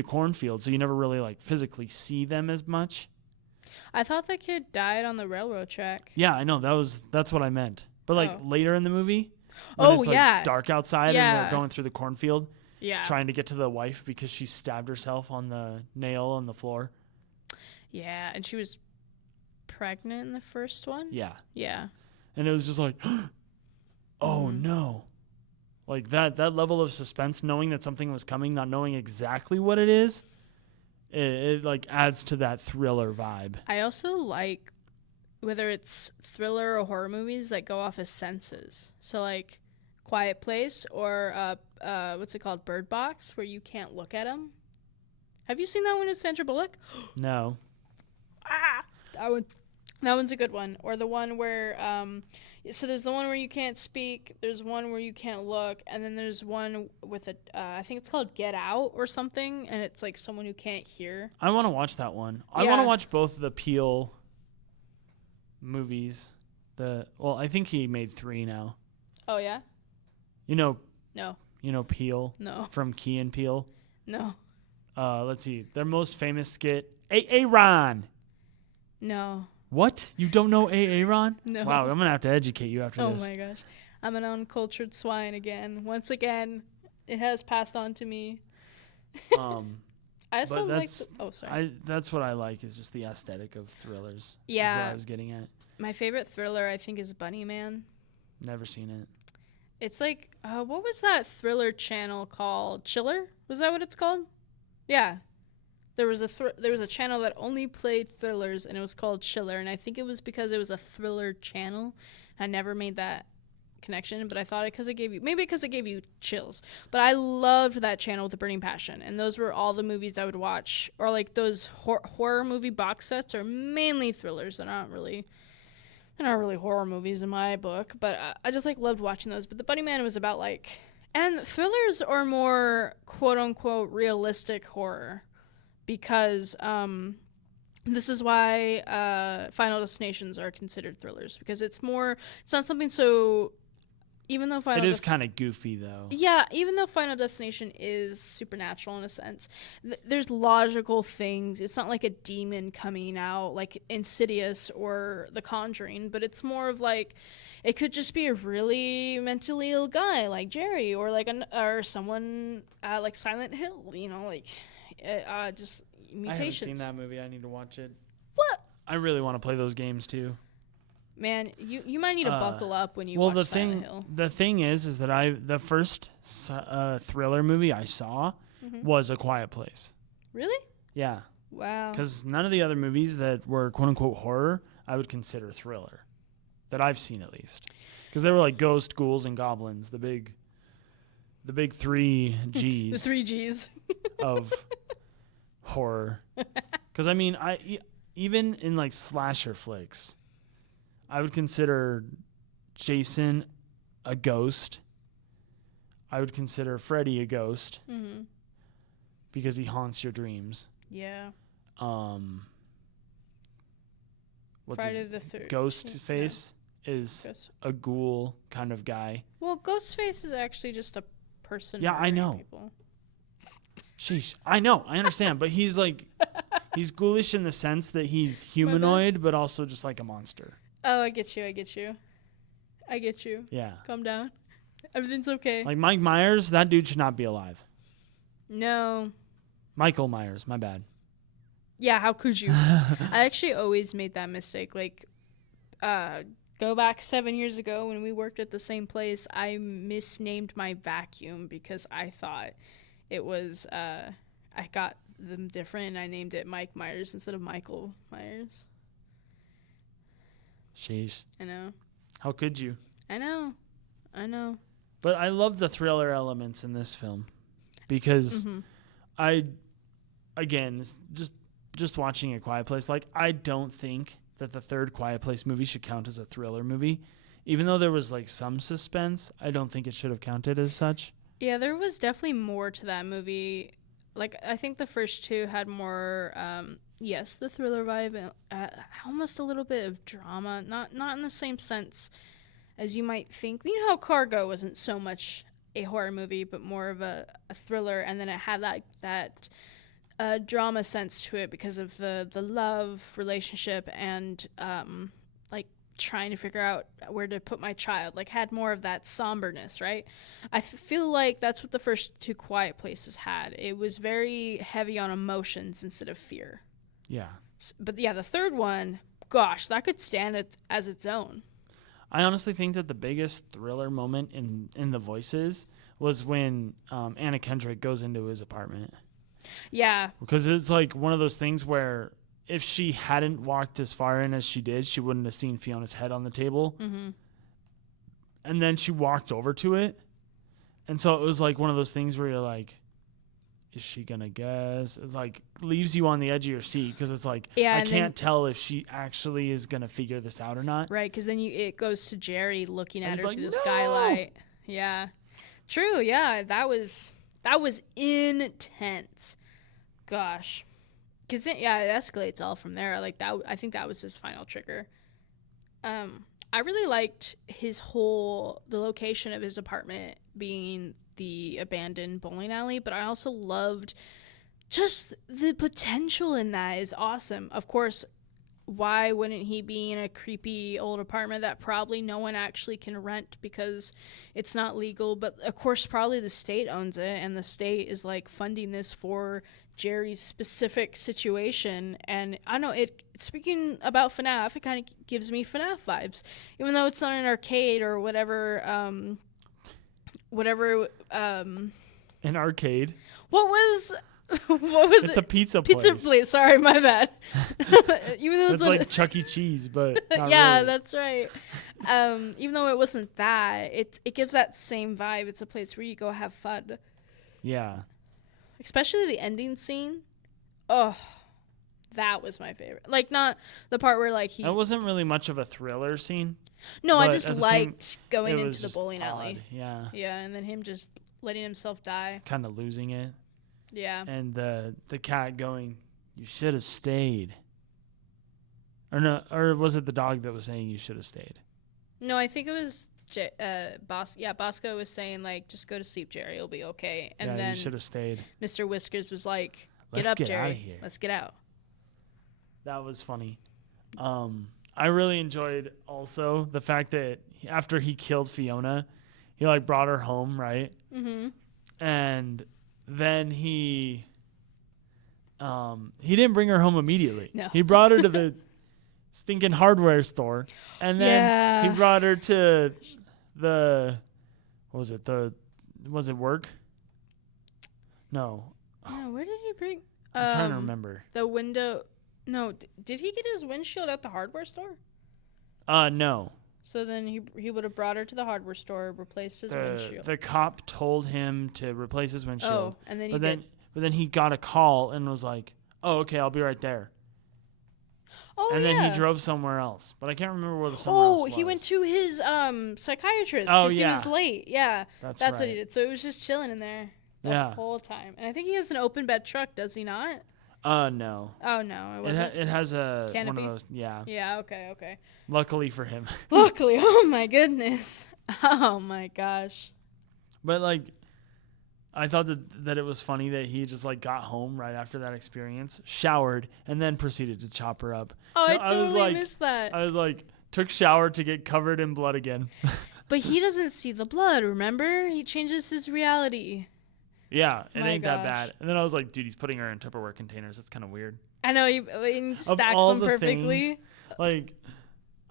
cornfield, so you never really physically see them as much. I thought the kid died on the railroad track. Yeah, I know that's what I meant. But later in the movie. When it's dark outside and they're going through the cornfield, trying to get to the wife because she stabbed herself on the nail on the floor. Yeah, and she was pregnant in the first one. Yeah. Yeah. And it was just like, oh no, that level of suspense, knowing that something was coming, not knowing exactly what it is, it adds to that thriller vibe. I also like, whether it's thriller or horror movies that go off as senses. So Quiet Place or what's it called, Bird Box, where you can't look at them. Have you seen that one with Sandra Bullock? No. That one That one's a good one. Or the one where so there's the one where you can't speak, there's one where you can't look, and then there's one with a I think it's called Get Out or something, and it's like someone who can't hear. I want to watch that one. I Yeah. want to watch both the Peele movies. I think he made 3 now. Oh yeah? You know No. Peele No. from Key and Peele. No. Let's see. Their most famous skit, Aaron. No. What? You don't know Aaron? No. Wow, I'm gonna have to educate you after Oh this. my gosh. I'm an uncultured swine again. Once again, it has passed on to me. I also like That's what I like is just the aesthetic of thrillers. Yeah. Is what I was getting at. My favorite thriller I think is Bunny Man. Never seen it. It's like what was that thriller channel called? Chiller? Was that what it's called? Yeah. There was a channel that only played thrillers, and it was called Chiller, and I think it was because it was a thriller channel. I never made that connection, but I thought because it gave you chills. But I loved that channel with a burning passion, and those were all the movies I would watch. Or like those horror movie box sets are mainly thrillers. They're not really horror movies in my book, but I just like loved watching those. But the Bunny Man was about like, and thrillers are more quote unquote realistic horror. Because this is why Final Destinations are considered thrillers, because it's not something so, even though It is kind of goofy though. Yeah, even though Final Destination is supernatural in a sense, there's logical things. It's not like a demon coming out like Insidious or The Conjuring, but it's more of like, it could just be a really mentally ill guy like Jerry, or like or someone like Silent Hill, like. Just mutations. I haven't seen that movie. I need to watch it. What? I really want to play those games too. Man, you might need to buckle up when you watch Silent Hill. The thing is that the first thriller movie I saw was A Quiet Place. Really? Yeah. Wow. Because none of the other movies that were quote unquote horror I would consider thriller, that I've seen at least. Because they were like ghosts, ghouls, and goblins. The big 3 Gs. The 3 Gs. Of horror. Because I mean, even in like slasher flicks, I would consider Jason a ghost. I would consider Freddy a ghost because he haunts your dreams. Yeah. What's Friday his the Third. Ghostface is a ghoul kind of guy. Well, Ghostface is actually just a person. Yeah, I know. People. Sheesh. I know. I understand. But he's like, he's ghoulish in the sense that he's humanoid, but also just like a monster. Oh, I get you. Yeah. Calm down. Everything's okay. Like Mike Myers, that dude should not be alive. No. Michael Myers, my bad. Yeah, how could you? I actually always made that mistake. Like, go back 7 years ago when we worked at the same place, I misnamed my vacuum because I thought it was, I got them different and I named it Mike Myers instead of Michael Myers. Sheesh. I know. How could you? I know. But I love the thriller elements in this film because just watching A Quiet Place, like I don't think that the third Quiet Place movie should count as a thriller movie. Even though there was like some suspense, I don't think it should have counted as such. Yeah, there was definitely more to that movie. Like, I think the first two had more, yes, the thriller vibe, almost a little bit of drama. Not in the same sense as you might think. You know how Cargo wasn't so much a horror movie, but more of a thriller, and then it had that drama sense to it because of the love relationship and, like, trying to figure out where to put my child, like had more of that somberness, right? I feel like that's what the first two Quiet Places had. It was very heavy on emotions instead of fear. Yeah. But yeah, the third one, gosh, that could stand it as its own. I honestly think that the biggest thriller moment in The Voices was when Anna Kendrick goes into his apartment. Yeah. Because it's like one of those things where if she hadn't walked as far in as she did, she wouldn't have seen Fiona's head on the table. Mm-hmm. And then she walked over to it. And so it was like one of those things where you're like, is she gonna guess? It's like leaves you on the edge of your seat because it's like Yeah, I and can't tell if she actually is gonna figure this out or not. Right, because then it goes to Jerry looking And at he's her like, through the "No!" skylight. Yeah, true. Yeah, that was intense. Gosh, because it escalates all from there. Like that, I think that was his final trigger. I really liked the location of his apartment being the abandoned bowling alley, but I also loved just the potential in that is awesome. Of course, why wouldn't he be in a creepy old apartment that probably no one actually can rent because it's not legal? But of course, probably the state owns it, and the state is like funding this for Jerry's specific situation. And I don't know, speaking about FNAF, it kind of gives me FNAF vibes, even though it's not an arcade or whatever. An arcade. What was it's It's a pizza place. Sorry, my bad. Even though it's like Chuck E. Cheese, but not yeah, really. that's right. Even though it wasn't that, it gives that same vibe. It's a place where you go have fun. Yeah. Especially the ending scene. Oh, that was my favorite. Like, not the part where like That wasn't really much of a thriller scene. No, I but just at the liked going it was into the just bowling odd. alley. Yeah. Yeah, and then him just letting himself die. Kind of losing it. Yeah. And the cat going, "You should have stayed." Or no, or was it the dog that was saying you should have stayed? No, I think it was Bosco was saying like, just go to sleep, Jerry. It'll be okay. And yeah, then you should have stayed. Mr. Whiskers was like, Let's up, get Jerry. outta here." Let's get out. That was funny. I really enjoyed also the fact that after he killed Fiona, he like brought her home, right? Mm-hmm. And then he didn't bring her home immediately. No. He brought her to the stinking hardware store, and then he brought her to the was it work? No. No, where did he bring? I'm trying to remember. The window. No, did he get his windshield at the hardware store? No. So then he would have brought her to the hardware store, replaced his windshield. The cop told him to replace his windshield. Oh, and then But then he got a call and was like, "Oh, okay, I'll be right there." Oh, and yeah. then he drove somewhere else, but I can't remember where the somewhere else was. Oh, he went to his psychiatrist Oh, because yeah. he was late. Yeah, that's right. what he did. So it was just chilling in there the whole time. And I think he has an open bed truck, does he not? No. Oh no, it wasn't. It has a Canopy? one of those. Yeah. Yeah. Okay. Luckily for him. Luckily, oh my goodness. Oh my gosh. But like, I thought that it was funny that he just like got home right after that experience, showered, and then proceeded to chop her up. Oh, No, I totally missed that. I was like, took shower to get covered in blood again. But he doesn't see the blood, remember? He changes his reality. Yeah, it My ain't that gosh. bad. And then I was like, dude, he's putting her in Tupperware containers. That's kind of weird. I know, he stacks all them the perfectly. things, like,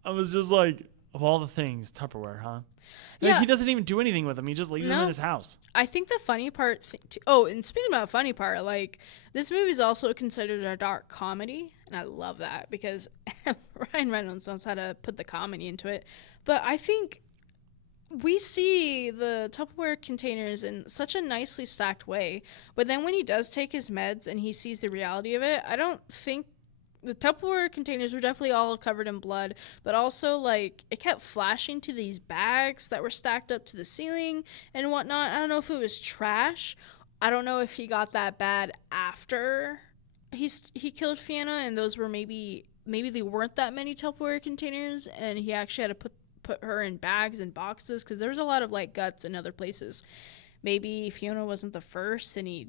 I was just like, of all the things, Tupperware, huh? Like, Yeah. he doesn't even do anything with them. He just leaves them No. in his house. I think the funny part, and speaking about funny part, like, this movie is also considered a dark comedy, and I love that because Ryan Reynolds knows how to put the comedy into it. But I think we see the Tupperware containers in such a nicely stacked way, but then when he does take his meds and he sees the reality of it, I don't think the Tupperware containers were definitely all covered in blood, but also like it kept flashing to these bags that were stacked up to the ceiling and whatnot. I don't know if it was trash. I don't know if he got that bad after he killed Fiona, and those were maybe they weren't that many Tupperware containers, and he actually had to put her in bags and boxes because there was a lot of like guts in other places. Maybe Fiona wasn't the first, and he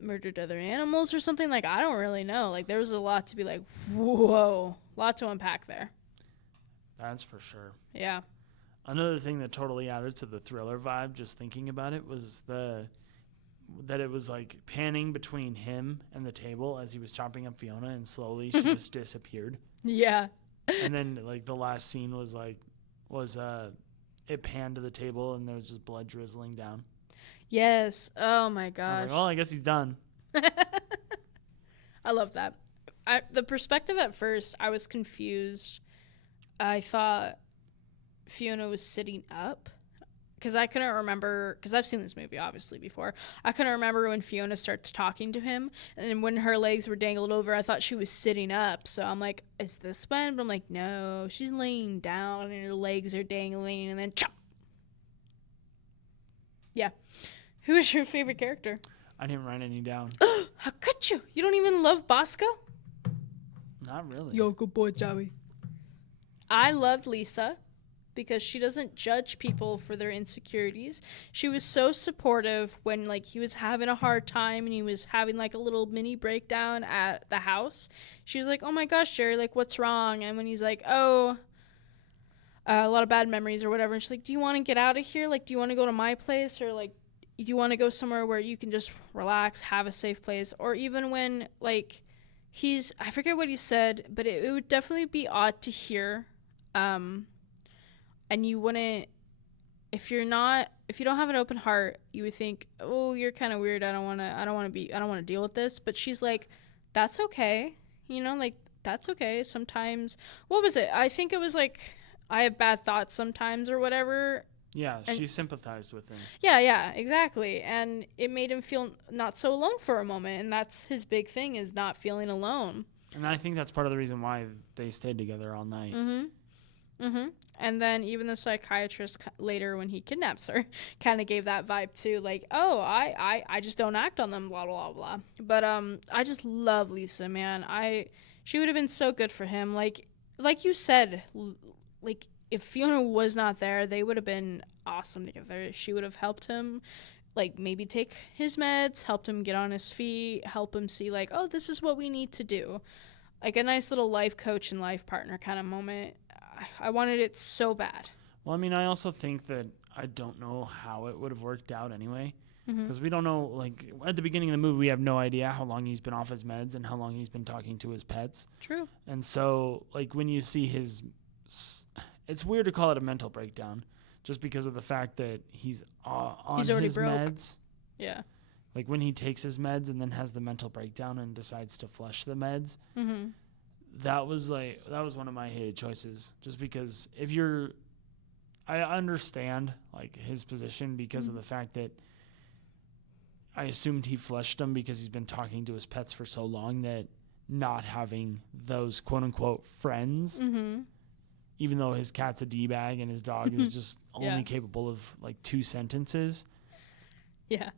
murdered other animals or something. Like, I don't really know. Like, there was a lot to be like, whoa, lot to unpack there. That's for sure. Yeah. Another thing that totally added to the thriller vibe, just thinking about it, was that it was like panning between him and the table as he was chopping up Fiona, and slowly she just disappeared. Yeah. And then like the last scene was it panned to the table and there was just blood drizzling down. Yes. Oh my I was gosh. like, well, I guess he's done. I love that. The perspective at first, I was confused. I thought Fiona was sitting up because I couldn't remember, because I've seen this movie obviously before. I couldn't remember when Fiona starts talking to him, and then when her legs were dangled over, I thought she was sitting up. So I'm like, is this when? But I'm like, no, she's laying down and her legs are dangling, and then chop. Yeah. Who is your favorite character? I didn't write any down. How could you? You don't even love Bosco? Not really. Yo, good boy, Joey. I loved Lisa because she doesn't judge people for their insecurities. She was so supportive when like he was having a hard time and he was having like a little mini breakdown at the house. She was like, "Oh my gosh, Jerry, like what's wrong?" And when he's like, "Oh, a lot of bad memories or whatever," and she's like, "Do you want to get out of here? Like, do you want to go to my place, or like, do you want to go somewhere where you can just relax, have a safe place?" Or even when like I forget what he said, but it would definitely be odd to hear. And you wouldn't, if you don't have an open heart, you would think, "Oh, you're kind of weird. I don't want to deal with this." But she's like, "That's okay. Like that's okay." Sometimes, what was it? I think it was like, "I have bad thoughts sometimes," or whatever. Yeah, and she sympathized with him. Yeah, exactly. And it made him feel not so alone for a moment. And that's his big thing, is not feeling alone. And I think that's part of the reason why they stayed together all night. And then even the psychiatrist later, when he kidnaps her, kind of gave that vibe too. Like, "Oh, I just don't act on them, blah, blah, blah." But I just love Lisa, man. She would have been so good for him. Like you said, like, if Fiona was not there, they would have been awesome together. She would have helped him, like, maybe take his meds, helped him get on his feet, help him see, like, "Oh, this is what we need to do." Like a nice little life coach and life partner kind of moment. I wanted it so bad. Well, I mean, I also think that I don't know how it would have worked out anyway. Because we don't know, like, at the beginning of the movie, we have no idea how long he's been off his meds and how long he's been talking to his pets. True. And so, like, when you see it's weird to call it a mental breakdown just because of the fact that he's on He's already his broke. meds. Yeah. Like, when he takes his meds and then has the mental breakdown and decides to flush the meds, that was one of my hated choices. Just because I understand, like, his position because of the fact that I assumed he flushed them because he's been talking to his pets for so long that not having those quote-unquote friends, even though his cat's a D-bag and his dog is just only capable of, like, 2 sentences. Yeah.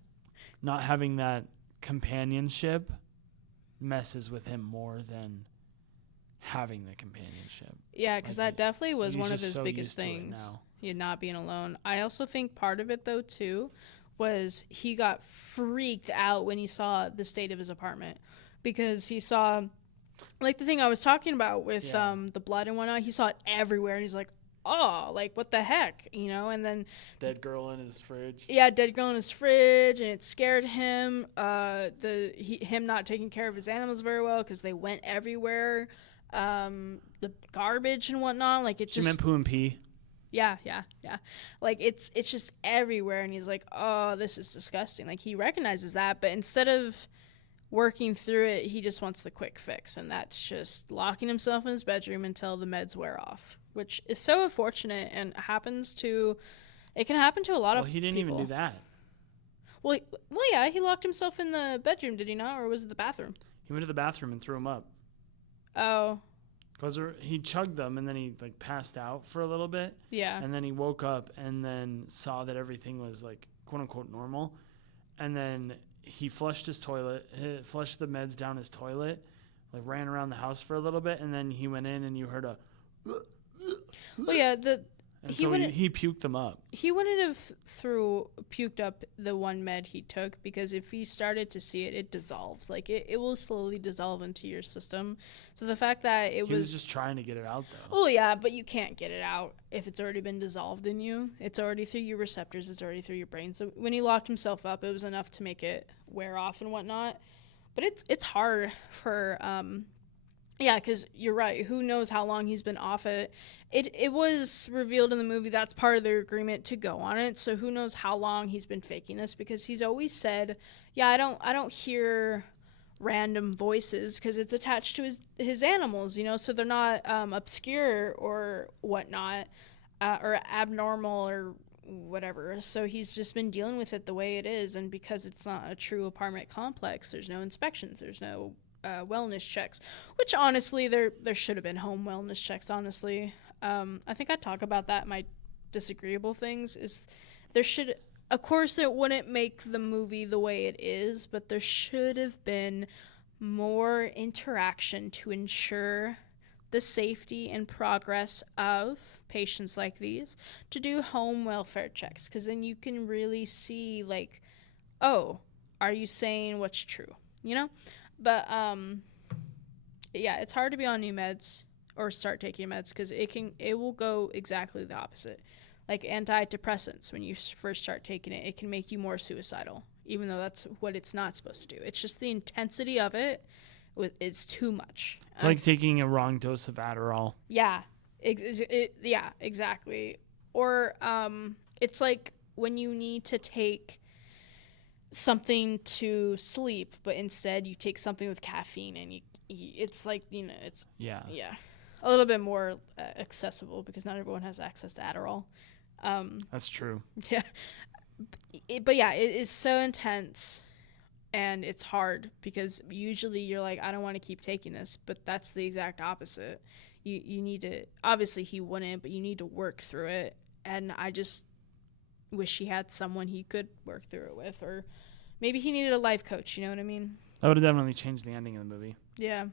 Not having that companionship messes with him more than having the companionship. Yeah, because Like, that definitely was he's one of just his so biggest used to it things. now. He not being alone. I also think part of it, though, too, was he got freaked out when he saw the state of his apartment. Because he saw, like, the thing I was talking about with the blood and whatnot, he saw it everywhere. And he's like, "Oh, like, what the heck?" And then Dead girl in his fridge. yeah, dead girl in his fridge, and it scared him. Him not taking care of his animals very well because they went everywhere. The garbage and whatnot, like, it She just meant poo and pee. yeah. Like, it's just everywhere, and he's like, "Oh, this is disgusting." Like, he recognizes that, but instead of working through it, he just wants the quick fix, and that's just locking himself in his bedroom until the meds wear off, which is so unfortunate and it can happen to a lot of people. He didn't even do that. Well, yeah, he locked himself in the bedroom, did he not? Or was it the bathroom? He went to the bathroom and threw him up. Oh. Because he chugged them and then he, like, passed out for a little bit. Yeah. And then he woke up and then saw that everything was, like, quote-unquote normal. And then he flushed his toilet, flushed the meds down his toilet, like, ran around the house for a little bit, and then he went in and you heard a... Well, yeah, And so he puked them up. He wouldn't have puked up the one med he took, because if he started to see it, it dissolves. Like, it will slowly dissolve into your system. So the fact that He was just trying to get it out, though. Well, yeah, but you can't get it out if it's already been dissolved in you. It's already through your receptors. It's already through your brain. So when he locked himself up, it was enough to make it wear off and whatnot. But it's hard for... Yeah, because you're right. Who knows how long he's been off it. It was revealed in the movie that's part of their agreement to go on it. So who knows how long he's been faking this, because he's always said, "Yeah, I don't hear random voices," because it's attached to his animals, so they're not obscure or whatnot, or abnormal or whatever. So he's just been dealing with it the way it is, and because it's not a true apartment complex, there's no inspections, there's no wellness checks, which honestly there should have been home wellness checks, honestly. I think I talk about that in my disagreeable things is there should, of course it wouldn't make the movie the way it is, but there should have been more interaction to ensure the safety and progress of patients like these, to do home welfare checks, because then you can really see, like, oh, are you saying what's true, you know? But yeah, it's hard to be on new meds or start taking meds, because it will go exactly the opposite. Like antidepressants, when you first start taking it, it can make you more suicidal, even though that's what it's not supposed to do. It's just the intensity of it, it's too much. It's like taking a wrong dose of Adderall. Yeah, yeah, exactly. Or it's like when you need to take something to sleep, but instead you take something with caffeine, and it's like, it's Yeah. a little bit more accessible, because not everyone has access to Adderall. That's true. Yeah, but yeah, it is so intense. And it's hard, because usually you're like, I don't want to keep taking this, but that's the exact opposite. You need to, obviously he wouldn't, but you need to work through it. And I just wish he had someone he could work through it with, or maybe he needed a life coach, you know what I mean? That would have definitely changed the ending of the movie. Yeah.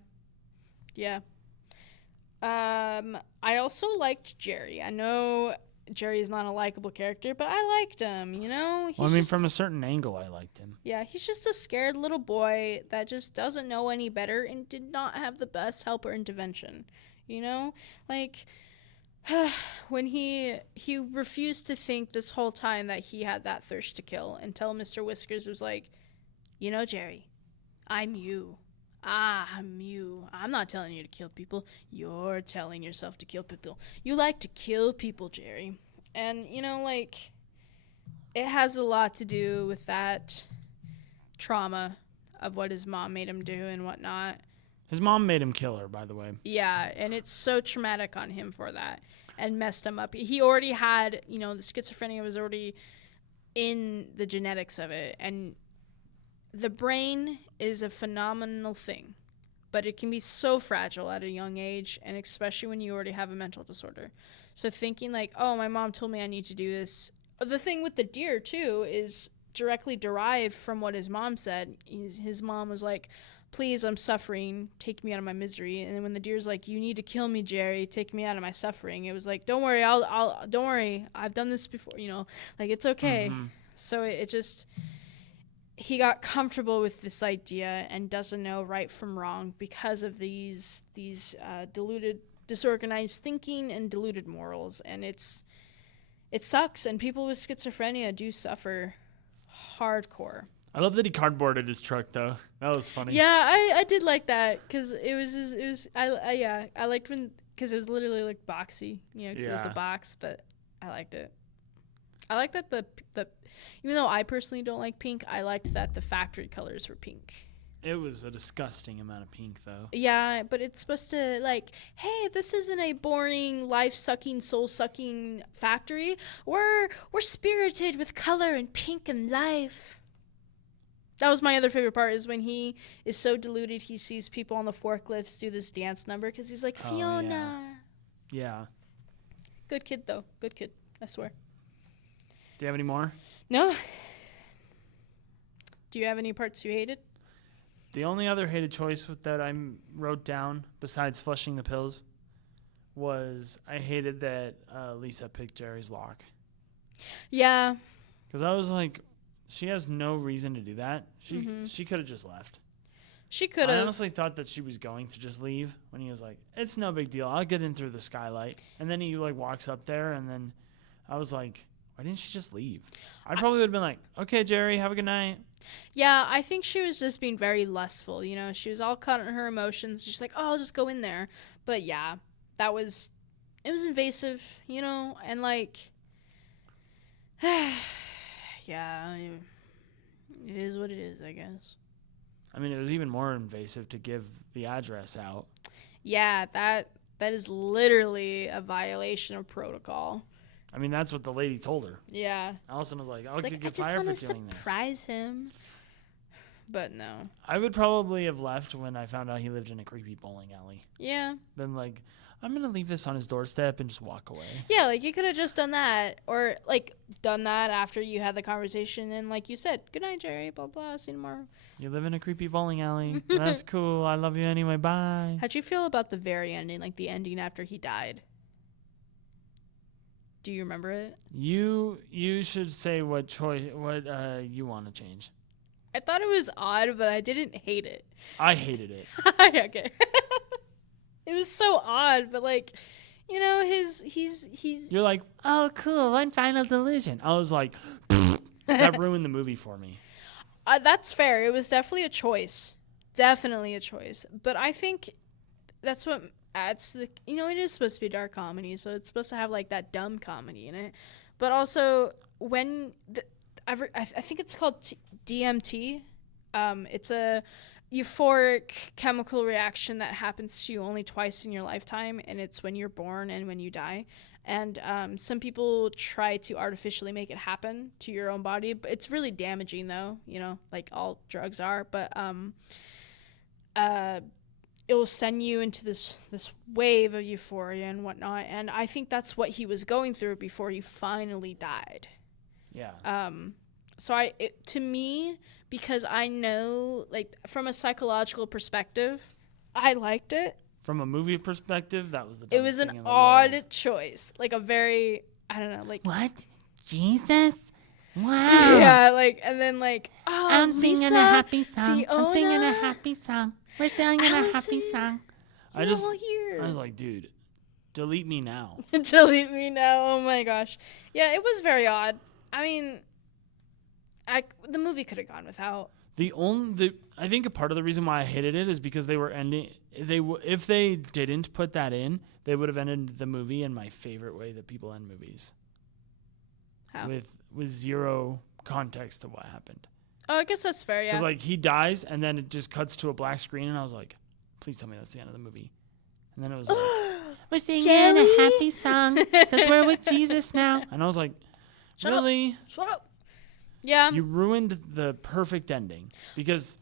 I also liked Jerry. I know Jerry's not a likable character, but I liked him, you know? From a certain angle, I liked him. Yeah, he's just a scared little boy that just doesn't know any better and did not have the best help or intervention, you know? Like, when he refused to think this whole time that he had that thirst to kill, until Mr. Whiskers was like, you know, Jerry, I'm you. I'm you. I'm not telling you to kill people. You're telling yourself to kill people. You like to kill people, Jerry. And, you know, like, it has a lot to do with that trauma of what his mom made him do and whatnot. His mom made him kill her, by the way. Yeah, and it's so traumatic on him for that, and messed him up. He already had, the schizophrenia was already in the genetics of it, and the brain is a phenomenal thing, but it can be so fragile at a young age, and especially when you already have a mental disorder. So thinking like, oh, my mom told me I need to do this. The thing with the deer, too, is directly derived from what his mom said. His mom was like, please, I'm suffering, take me out of my misery. And then when the deer's like, you need to kill me, Jerry, take me out of my suffering, it was like, don't worry, don't worry, I've done this before, like, it's okay. Mm-hmm. So it just, he got comfortable with this idea and doesn't know right from wrong because of these deluded, disorganized thinking and deluded morals. And it sucks, and people with schizophrenia do suffer hardcore. I love that he cardboarded his truck, though. That was funny. Yeah, I did like that, because I liked when, because it was literally like boxy, because it was a box, but I liked it. I like that the even though I personally don't like pink, I liked that the factory colors were pink. It was a disgusting amount of pink, though. Yeah, but it's supposed to, like, hey, this isn't a boring, life-sucking, soul-sucking factory. We're spirited with color and pink and life. That was my other favorite part, is when he is so deluded he sees people on the forklifts do this dance number, because he's like, Fiona. Yeah. Good kid, though. Good kid. I swear. Do you have any more? No. Do you have any parts you hated? The only other hated choice that I wrote down, besides flushing the pills, was I hated that Lisa picked Jerry's lock. Yeah. Because I was like, she has no reason to do that. She could have just left. She could have. I honestly thought that she was going to just leave when he was like, it's no big deal, I'll get in through the skylight. And then he like walks up there, and then I was like, why didn't she just leave? I probably would have been like, okay, Jerry, have a good night. Yeah, I think she was just being very lustful, She was all caught in her emotions, just like, oh, I'll just go in there. But yeah, it was invasive, and like, yeah, it is what it is, I guess. I mean, it was even more invasive to give the address out. Yeah, that is literally a violation of protocol. I mean, that's what the lady told her. Yeah. Allison was like, I It's could like, I get just fired want for to doing this. surprise him. But no. I would probably have left when I found out he lived in a creepy bowling alley. Yeah. Been like, I'm going to leave this on his doorstep and just walk away. Yeah, like you could have just done that. Or like done that after you had the conversation and like you said, good night, Jerry, blah, blah, see you tomorrow. You live in a creepy bowling alley. That's cool. I love you anyway. Bye. How'd you feel about the very ending, like the ending after he died? Do you remember it? You should say what you want to change. I thought it was odd, but I didn't hate it. I hated it. Okay. It was so odd, but like, you know, he's. You're like, oh, cool, one final delusion. I was like, that ruined the movie for me. That's fair. It was definitely a choice. Definitely a choice. But I think that's what adds to the. You know, it is supposed to be dark comedy, so it's supposed to have like that dumb comedy in it. But also, when I think it's called DMT. It's a euphoric chemical reaction that happens to you only twice in your lifetime, and it's when you're born and when you die. And some people try to artificially make it happen to your own body, but it's really damaging, though. You know, like all drugs are. But it will send you into this wave of euphoria and whatnot. And I think that's what he was going through before he finally died. Yeah. So to me, because I know, like, from a psychological perspective, I liked it. From a movie perspective, that was the It dumbest was thing an in the odd world. choice. Like, a very, I don't know, like... What? Jesus? Wow. Yeah, like, and then, like, oh, I'm Lisa, singing a happy song. I'm singing a Fiona, happy song. We're singing a happy Allison. song. I Here. was like, dude, delete me now. Delete me now. Oh, my gosh. Yeah, it was very odd. I mean... the movie could have gone without. I think a part of the reason why I hated it is because they were ending. If they didn't put that in, they would have ended the movie in my favorite way that people end movies. How? With zero context to what happened. Oh, I guess that's fair. Yeah. Because like he dies and then it just cuts to a black screen and I was like, please tell me that's the end of the movie. And then it was like, We're singing Jerry? a happy song because we're with Jesus now. and I was like, Shut up. really? Shut up. Yeah. You ruined the perfect ending because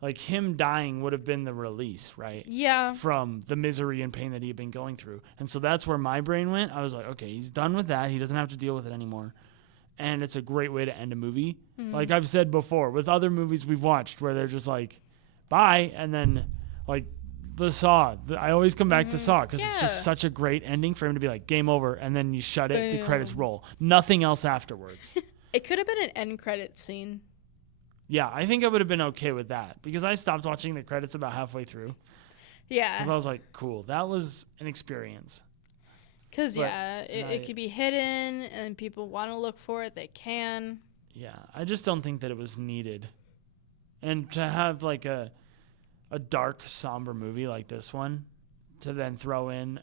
like him dying would have been the release, right? Yeah. From the misery and pain that he had been going through. And so that's where my brain went. I was like, okay, he's done with that. He doesn't have to deal with it anymore. And it's a great way to end a movie. Like I've said before, with other movies we've watched where they're just like, bye. And then like the Saw. I always come back to Saw because it's just Yeah. such a great ending for him to be like, game over. And then you shut it, the Bam. credits roll. Nothing else afterwards. It could have been an end credit scene. Yeah, I think I would have been okay with that because I stopped watching the credits about halfway through. Yeah. Because I was like, cool, that was an experience. Because, But yeah, it could be hidden and people want to look for it. They can. Yeah, I just don't think that it was needed. And to have like a dark, somber movie like this one, to then throw in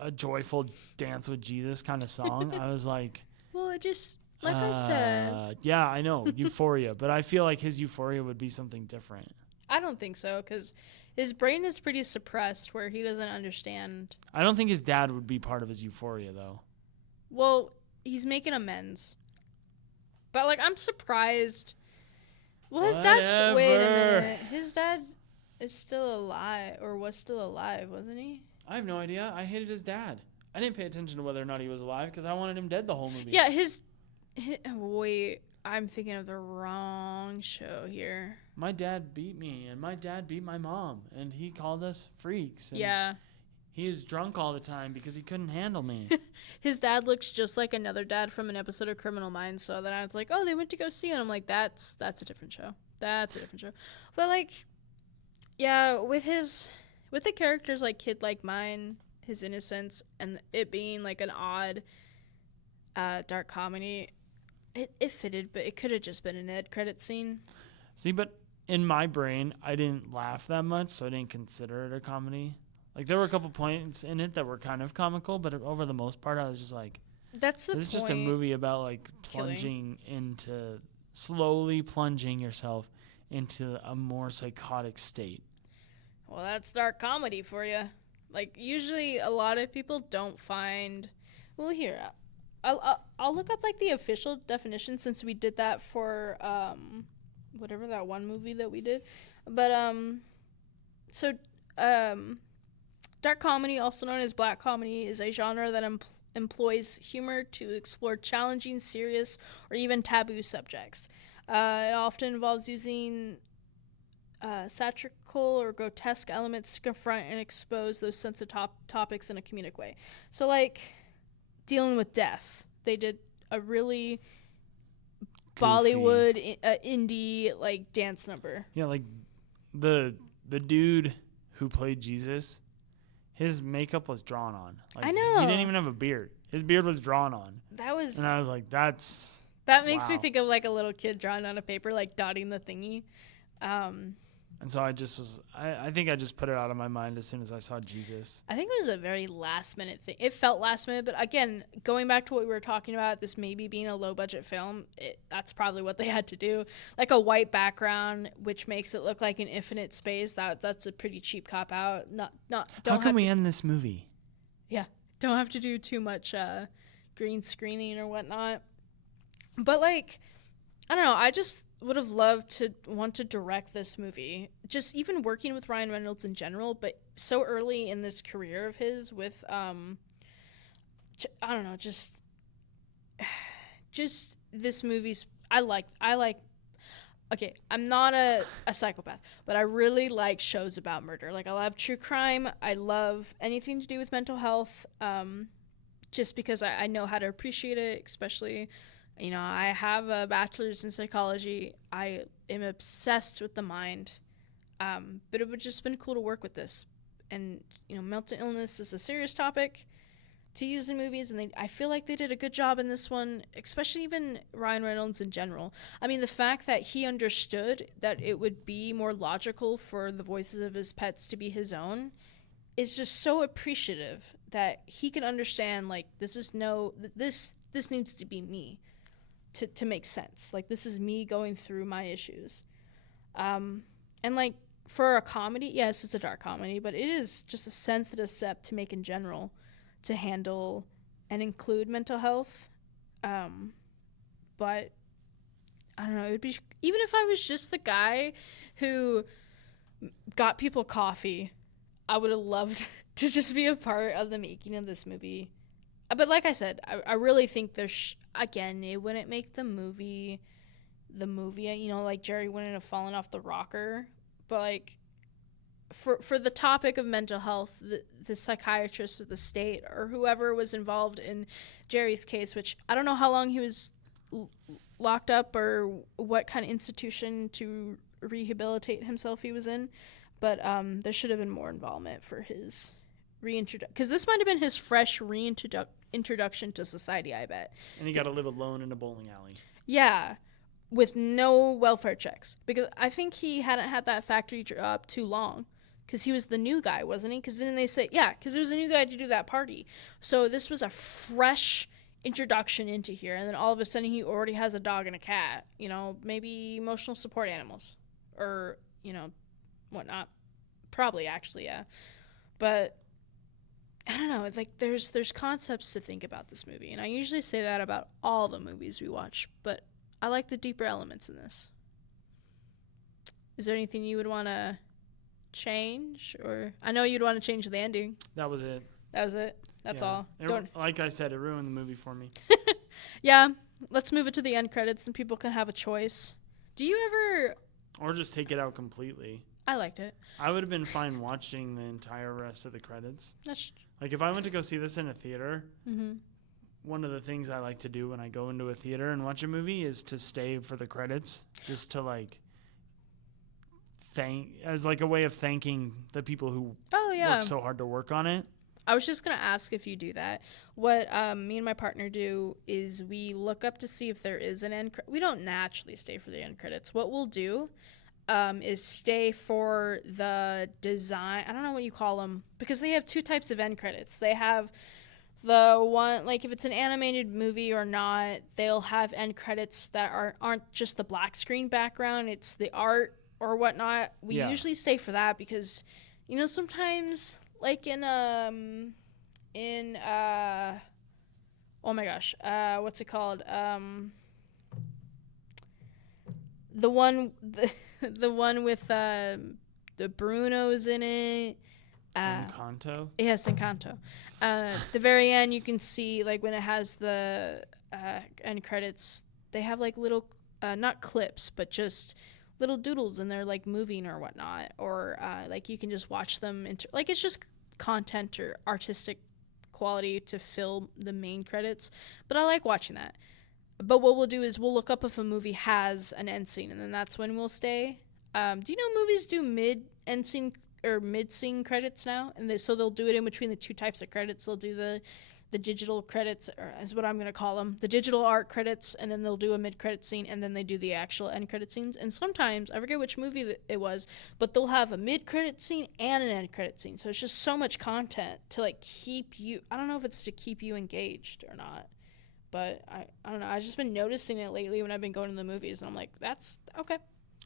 a joyful dance with Jesus kind of song, I was like... Well, it just, like I said. Yeah, I know, Euphoria. But I feel like his Euphoria would be something different. I don't think so because his brain is pretty suppressed where he doesn't understand. I don't think his dad would be part of his Euphoria, though. Well, he's making amends. But, like, I'm surprised. Well, his dad's... Wait a Whatever. minute. His dad is still alive, or was still alive, wasn't he? I have no idea. I hated his dad. I didn't pay attention to whether or not he was alive because I wanted him dead the whole movie. Yeah, wait, I'm thinking of the wrong show here. My dad beat me, and my dad beat my mom, and he called us freaks. And Yeah. he was drunk all the time because he couldn't handle me. His dad looks just like another dad from an episode of Criminal Minds, so then I was like, oh, they went to go see it. I'm like, that's a different show. That's a different show. But, like, yeah, with the characters like Kid Like Mine, his innocence, and it being, like, an odd dark comedy, it fitted, but it could have just been an end credit scene. See, but in my brain, I didn't laugh that much, so I didn't consider it a comedy. Like, there were a couple points in it that were kind of comical, but over the most part, I was just like, That's the this is point. just a movie about, like, Killing. slowly plunging yourself into a more psychotic state. Well, that's dark comedy for you. Like, usually a lot of people don't find... Well, here, I'll look up like the official definition since we did that for whatever that one movie that we did, but so dark comedy, also known as black comedy, is a genre that employs humor to explore challenging, serious, or even taboo subjects. It often involves using satirical or grotesque elements to confront and expose those sensitive topics in a comedic way. So, like, dealing with death. They did a really Goofy. Bollywood indie, like, dance number. Yeah, like the dude who played Jesus, his makeup was drawn on. Like, I know. He didn't even have a beard. His beard was drawn on. That was... And I was like, that's... That makes me wow. think of, like, a little kid drawing on a paper, like, dotting the thingy. And so I just was... I think I just put it out of my mind as soon as I saw Jesus. I think it was a very last-minute thing. It felt last-minute, but again, going back to what we were talking about, this maybe being a low-budget film, that's probably what they had to do. Like a white background, which makes it look like an infinite space. That's a pretty cheap cop-out. How can we end this movie? Yeah, don't have to do too much green screening or whatnot. But, like, I don't know. I just would have loved to want to direct this movie. Just even working with Ryan Reynolds in general, but so early in this career of his with, I don't know, just this movie's, I like, okay, I'm not a psychopath, but I really like shows about murder. Like, I love true crime. I love anything to do with mental health, just because I know how to appreciate it, especially... You know, I have a bachelor's in psychology. I am obsessed with the mind. But it would just been cool to work with this. And, you know, mental illness is a serious topic to use in movies. And I feel like they did a good job in this one, especially even Ryan Reynolds in general. I mean, the fact that he understood that it would be more logical for the voices of his pets to be his own is just so appreciative that he can understand, like, this needs to be me. To make sense. Like, this is me going through my issues. And, like, for a comedy, yes, it's a dark comedy, but it is just a sensitive step to make in general to handle and include mental health. But, I don't know, it would be... Even if I was just the guy who got people coffee, I would have loved to just be a part of the making of this movie. But like I said, I really think there's... Again, it wouldn't make the movie, you know, like Jerry wouldn't have fallen off the rocker. But, like, for the topic of mental health, the psychiatrist or the state or whoever was involved in Jerry's case, which I don't know how long he was locked up or what kind of institution to rehabilitate himself he was in. But there should have been more involvement for his reintroduction. Because this might have been his fresh introduction to society, I bet. And he got to live alone in a bowling alley. Yeah, with no welfare checks. Because I think he hadn't had that factory job too long. Because he was the new guy, wasn't he? Because didn't they say, yeah, because there was a new guy to do that party. So this was a fresh introduction into here. And then all of a sudden he already has a dog and a cat. You know, maybe emotional support animals. Or, you know, whatnot. Probably, actually, yeah. But... I don't know, it's like there's concepts to think about this movie, and I usually say that about all the movies we watch, but I like the deeper elements in this. Is there anything you would want to change? Or I know you'd want to change the ending. That was it. That's Yeah. all. Like I said, it ruined the movie for me. Yeah, let's move it to the end credits, and people can have a choice. Do you ever... Or just take it out completely. I liked it. I would have been fine watching the entire rest of the credits. That's... Like, if I went to go see this in a theater, Mm-hmm. one of the things I like to do when I go into a theater and watch a movie is to stay for the credits, just to, like, as, like, a way of thanking the people who work so hard to work on it. I was just going to ask if you do that. What me and my partner do is we look up to see if there is an end we don't naturally stay for the end credits. What we'll do is stay for the design. I don't know what you call them, because they have two types of end credits. They have the one, like, if it's an animated movie or not, they'll have end credits that aren't just the black screen background. It's the art or whatnot. We usually stay for that because, you know, sometimes, like in oh my gosh, what's it called? The one, the one with the Brunos in it. Encanto. Yes, Encanto. The very end, you can see like when it has the end credits, they have like little, not clips, but just little doodles, and they're like moving or whatnot, or like you can just watch them. Like it's just content or artistic quality to fill the main credits. But I like watching that. But what we'll do is we'll look up if a movie has an end scene, and then that's when we'll stay. Do you know movies do mid end scene or mid scene credits now? And so they'll do it in between the two types of credits. They'll do the digital credits, or is what I'm going to call them, the digital art credits, and then they'll do a mid credit scene, and then they do the actual end credit scenes. And sometimes, I forget which movie it was, but they'll have a mid credit scene and an end credit scene. So it's just so much content to like keep you. I don't know if it's to keep you engaged or not. But I don't know. I've just been noticing it lately when I've been going to the movies, and I'm like, that's okay.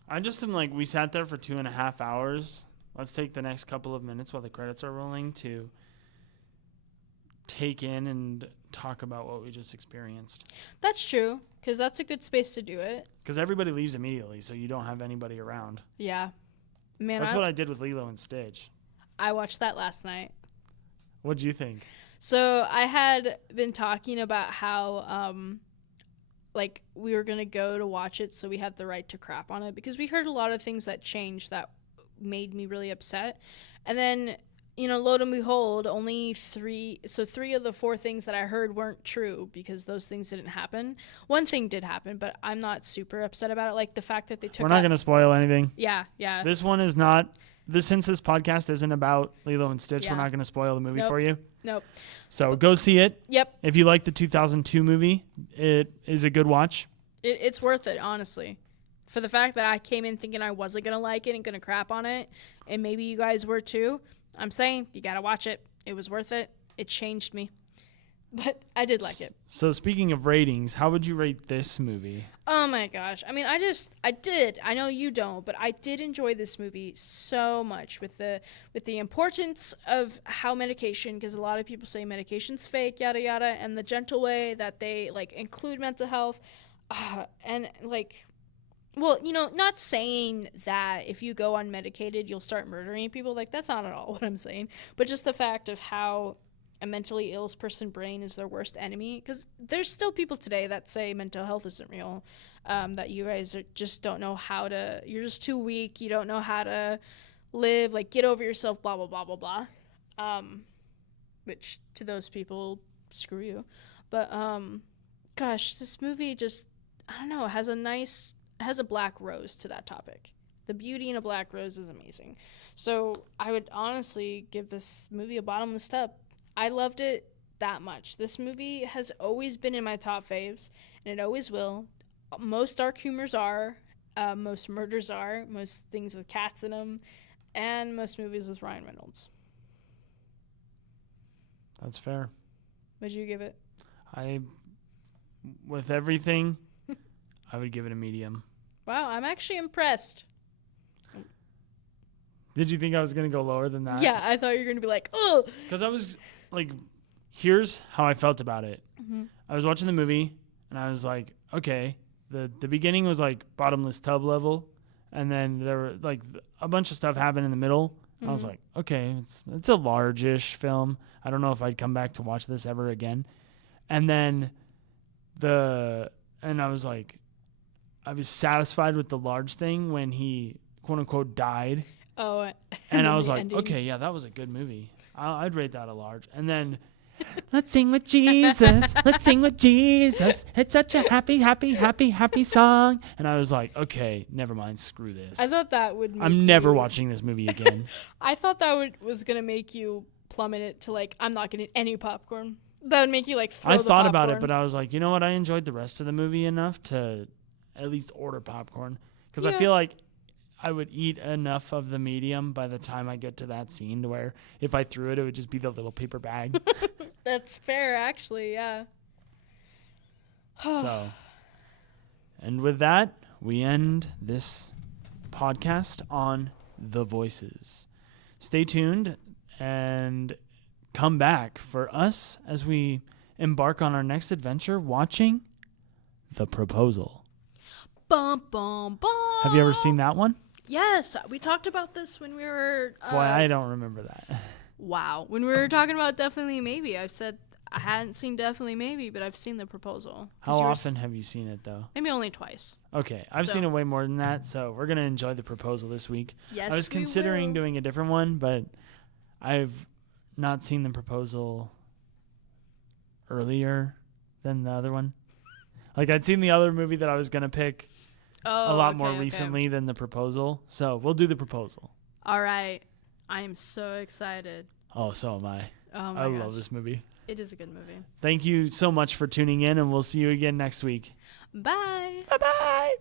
I just am like, we sat there for 2.5 hours. Let's take the next couple of minutes while the credits are rolling to take in and talk about what we just experienced. That's true, because that's a good space to do it. Because everybody leaves immediately, so you don't have anybody around. Yeah. Man, That's what I did with Lilo and Stitch. I watched that last night. What'd you think? So I had been talking about how, like, we were going to go to watch it, so we had the right to crap on it, because we heard a lot of things that changed that made me really upset. And then, you know, lo and behold, only three of the 4 things that I heard weren't true, because those things didn't happen. One thing did happen, but I'm not super upset about it. Like the fact that they took We're not going to spoil anything. Yeah. This one is not... Since this podcast isn't about Lilo and Stitch, Yeah. we're not going to spoil the movie Nope. for you. Nope. So go see it. Yep. If you like the 2002 movie, it is a good watch. It's worth it, honestly. For the fact that I came in thinking I wasn't going to like it and going to crap on it, and maybe you guys were too, I'm saying you got to watch it. It was worth it. It changed me. But I did like it. So speaking of ratings, how would you rate this movie? Oh my gosh. I mean, I did. I know you don't, but I did enjoy this movie so much with the importance of how medication, because a lot of people say medication's fake, yada yada, and the gentle way that they like include mental health, and like, well, you know, not saying that if you go unmedicated you'll start murdering people. Like that's not at all what I'm saying, but just the fact of how a mentally ill person's brain is their worst enemy, because there's still people today that say mental health isn't real, that you guys just don't know how to, you're just too weak, you don't know how to live, like get over yourself, blah blah blah blah blah, which to those people, screw you. But gosh, this movie just, I don't know, has a black rose to that topic. The beauty in a black rose is amazing. So I would honestly give this movie a bottomless tub. I loved it that much. This movie has always been in my top faves, and it always will. Most dark humors are, most murders are, most things with cats in them, and most movies with Ryan Reynolds. That's fair. What'd you give it? With everything, I would give it a medium. Wow, I'm actually impressed. Did you think I was going to go lower than that? Yeah, I thought you were going to be like, ugh. Because I was like, here's how I felt about it. Mm-hmm. I was watching the movie, and I was like, okay, the beginning was like bottomless tub level, and then there were like a bunch of stuff happened in the middle. I was like, okay, it's a large-ish film. I don't know if I'd come back to watch this ever again. And then I was like, I was satisfied with the large thing when he quote unquote died. Oh, and I was like, ending. okay, yeah, that was a good movie. I'd rate that a large. And then Let's sing with Jesus. Let's sing with Jesus. It's such a happy, happy, happy, happy song. and I was like, okay, never mind, screw this. I thought that would make I'm never you- watching this movie again. I thought that was going to make you plummet it to like, I'm not getting any popcorn. That would make you like throw I the thought about it, popcorn. but I was like, you know what? I enjoyed the rest of the movie enough to at least order popcorn. Because I Yeah. feel like I would eat enough of the medium by the time I get to that scene to where if I threw it, it would just be the little paper bag. That's fair, actually, yeah. So, and with that, we end this podcast on The Voices. Stay tuned and come back for us as we embark on our next adventure watching The Proposal. Bum, bum, bum. Have you ever seen that one? Yes, we talked about this when we were. Boy, I don't remember that. Wow, when we were talking about Definitely Maybe, I said I hadn't seen Definitely Maybe, but I've seen The Proposal. 'Cause How you were often have you seen it, though? Maybe only twice. Okay, I've So- seen it way more than that, so we're going to enjoy The Proposal this week. Yes, I was we considering will. doing a different one, but I've not seen The Proposal earlier than the other one. Like, I'd seen the other movie that I was going to pick a lot more recently than The Proposal, so we'll do The Proposal. All right, I am so excited. Oh, so am I. Oh my I gosh. love this movie. It is a good movie. Thank you so much for tuning in, and we'll see you again next week. Bye. Bye-bye.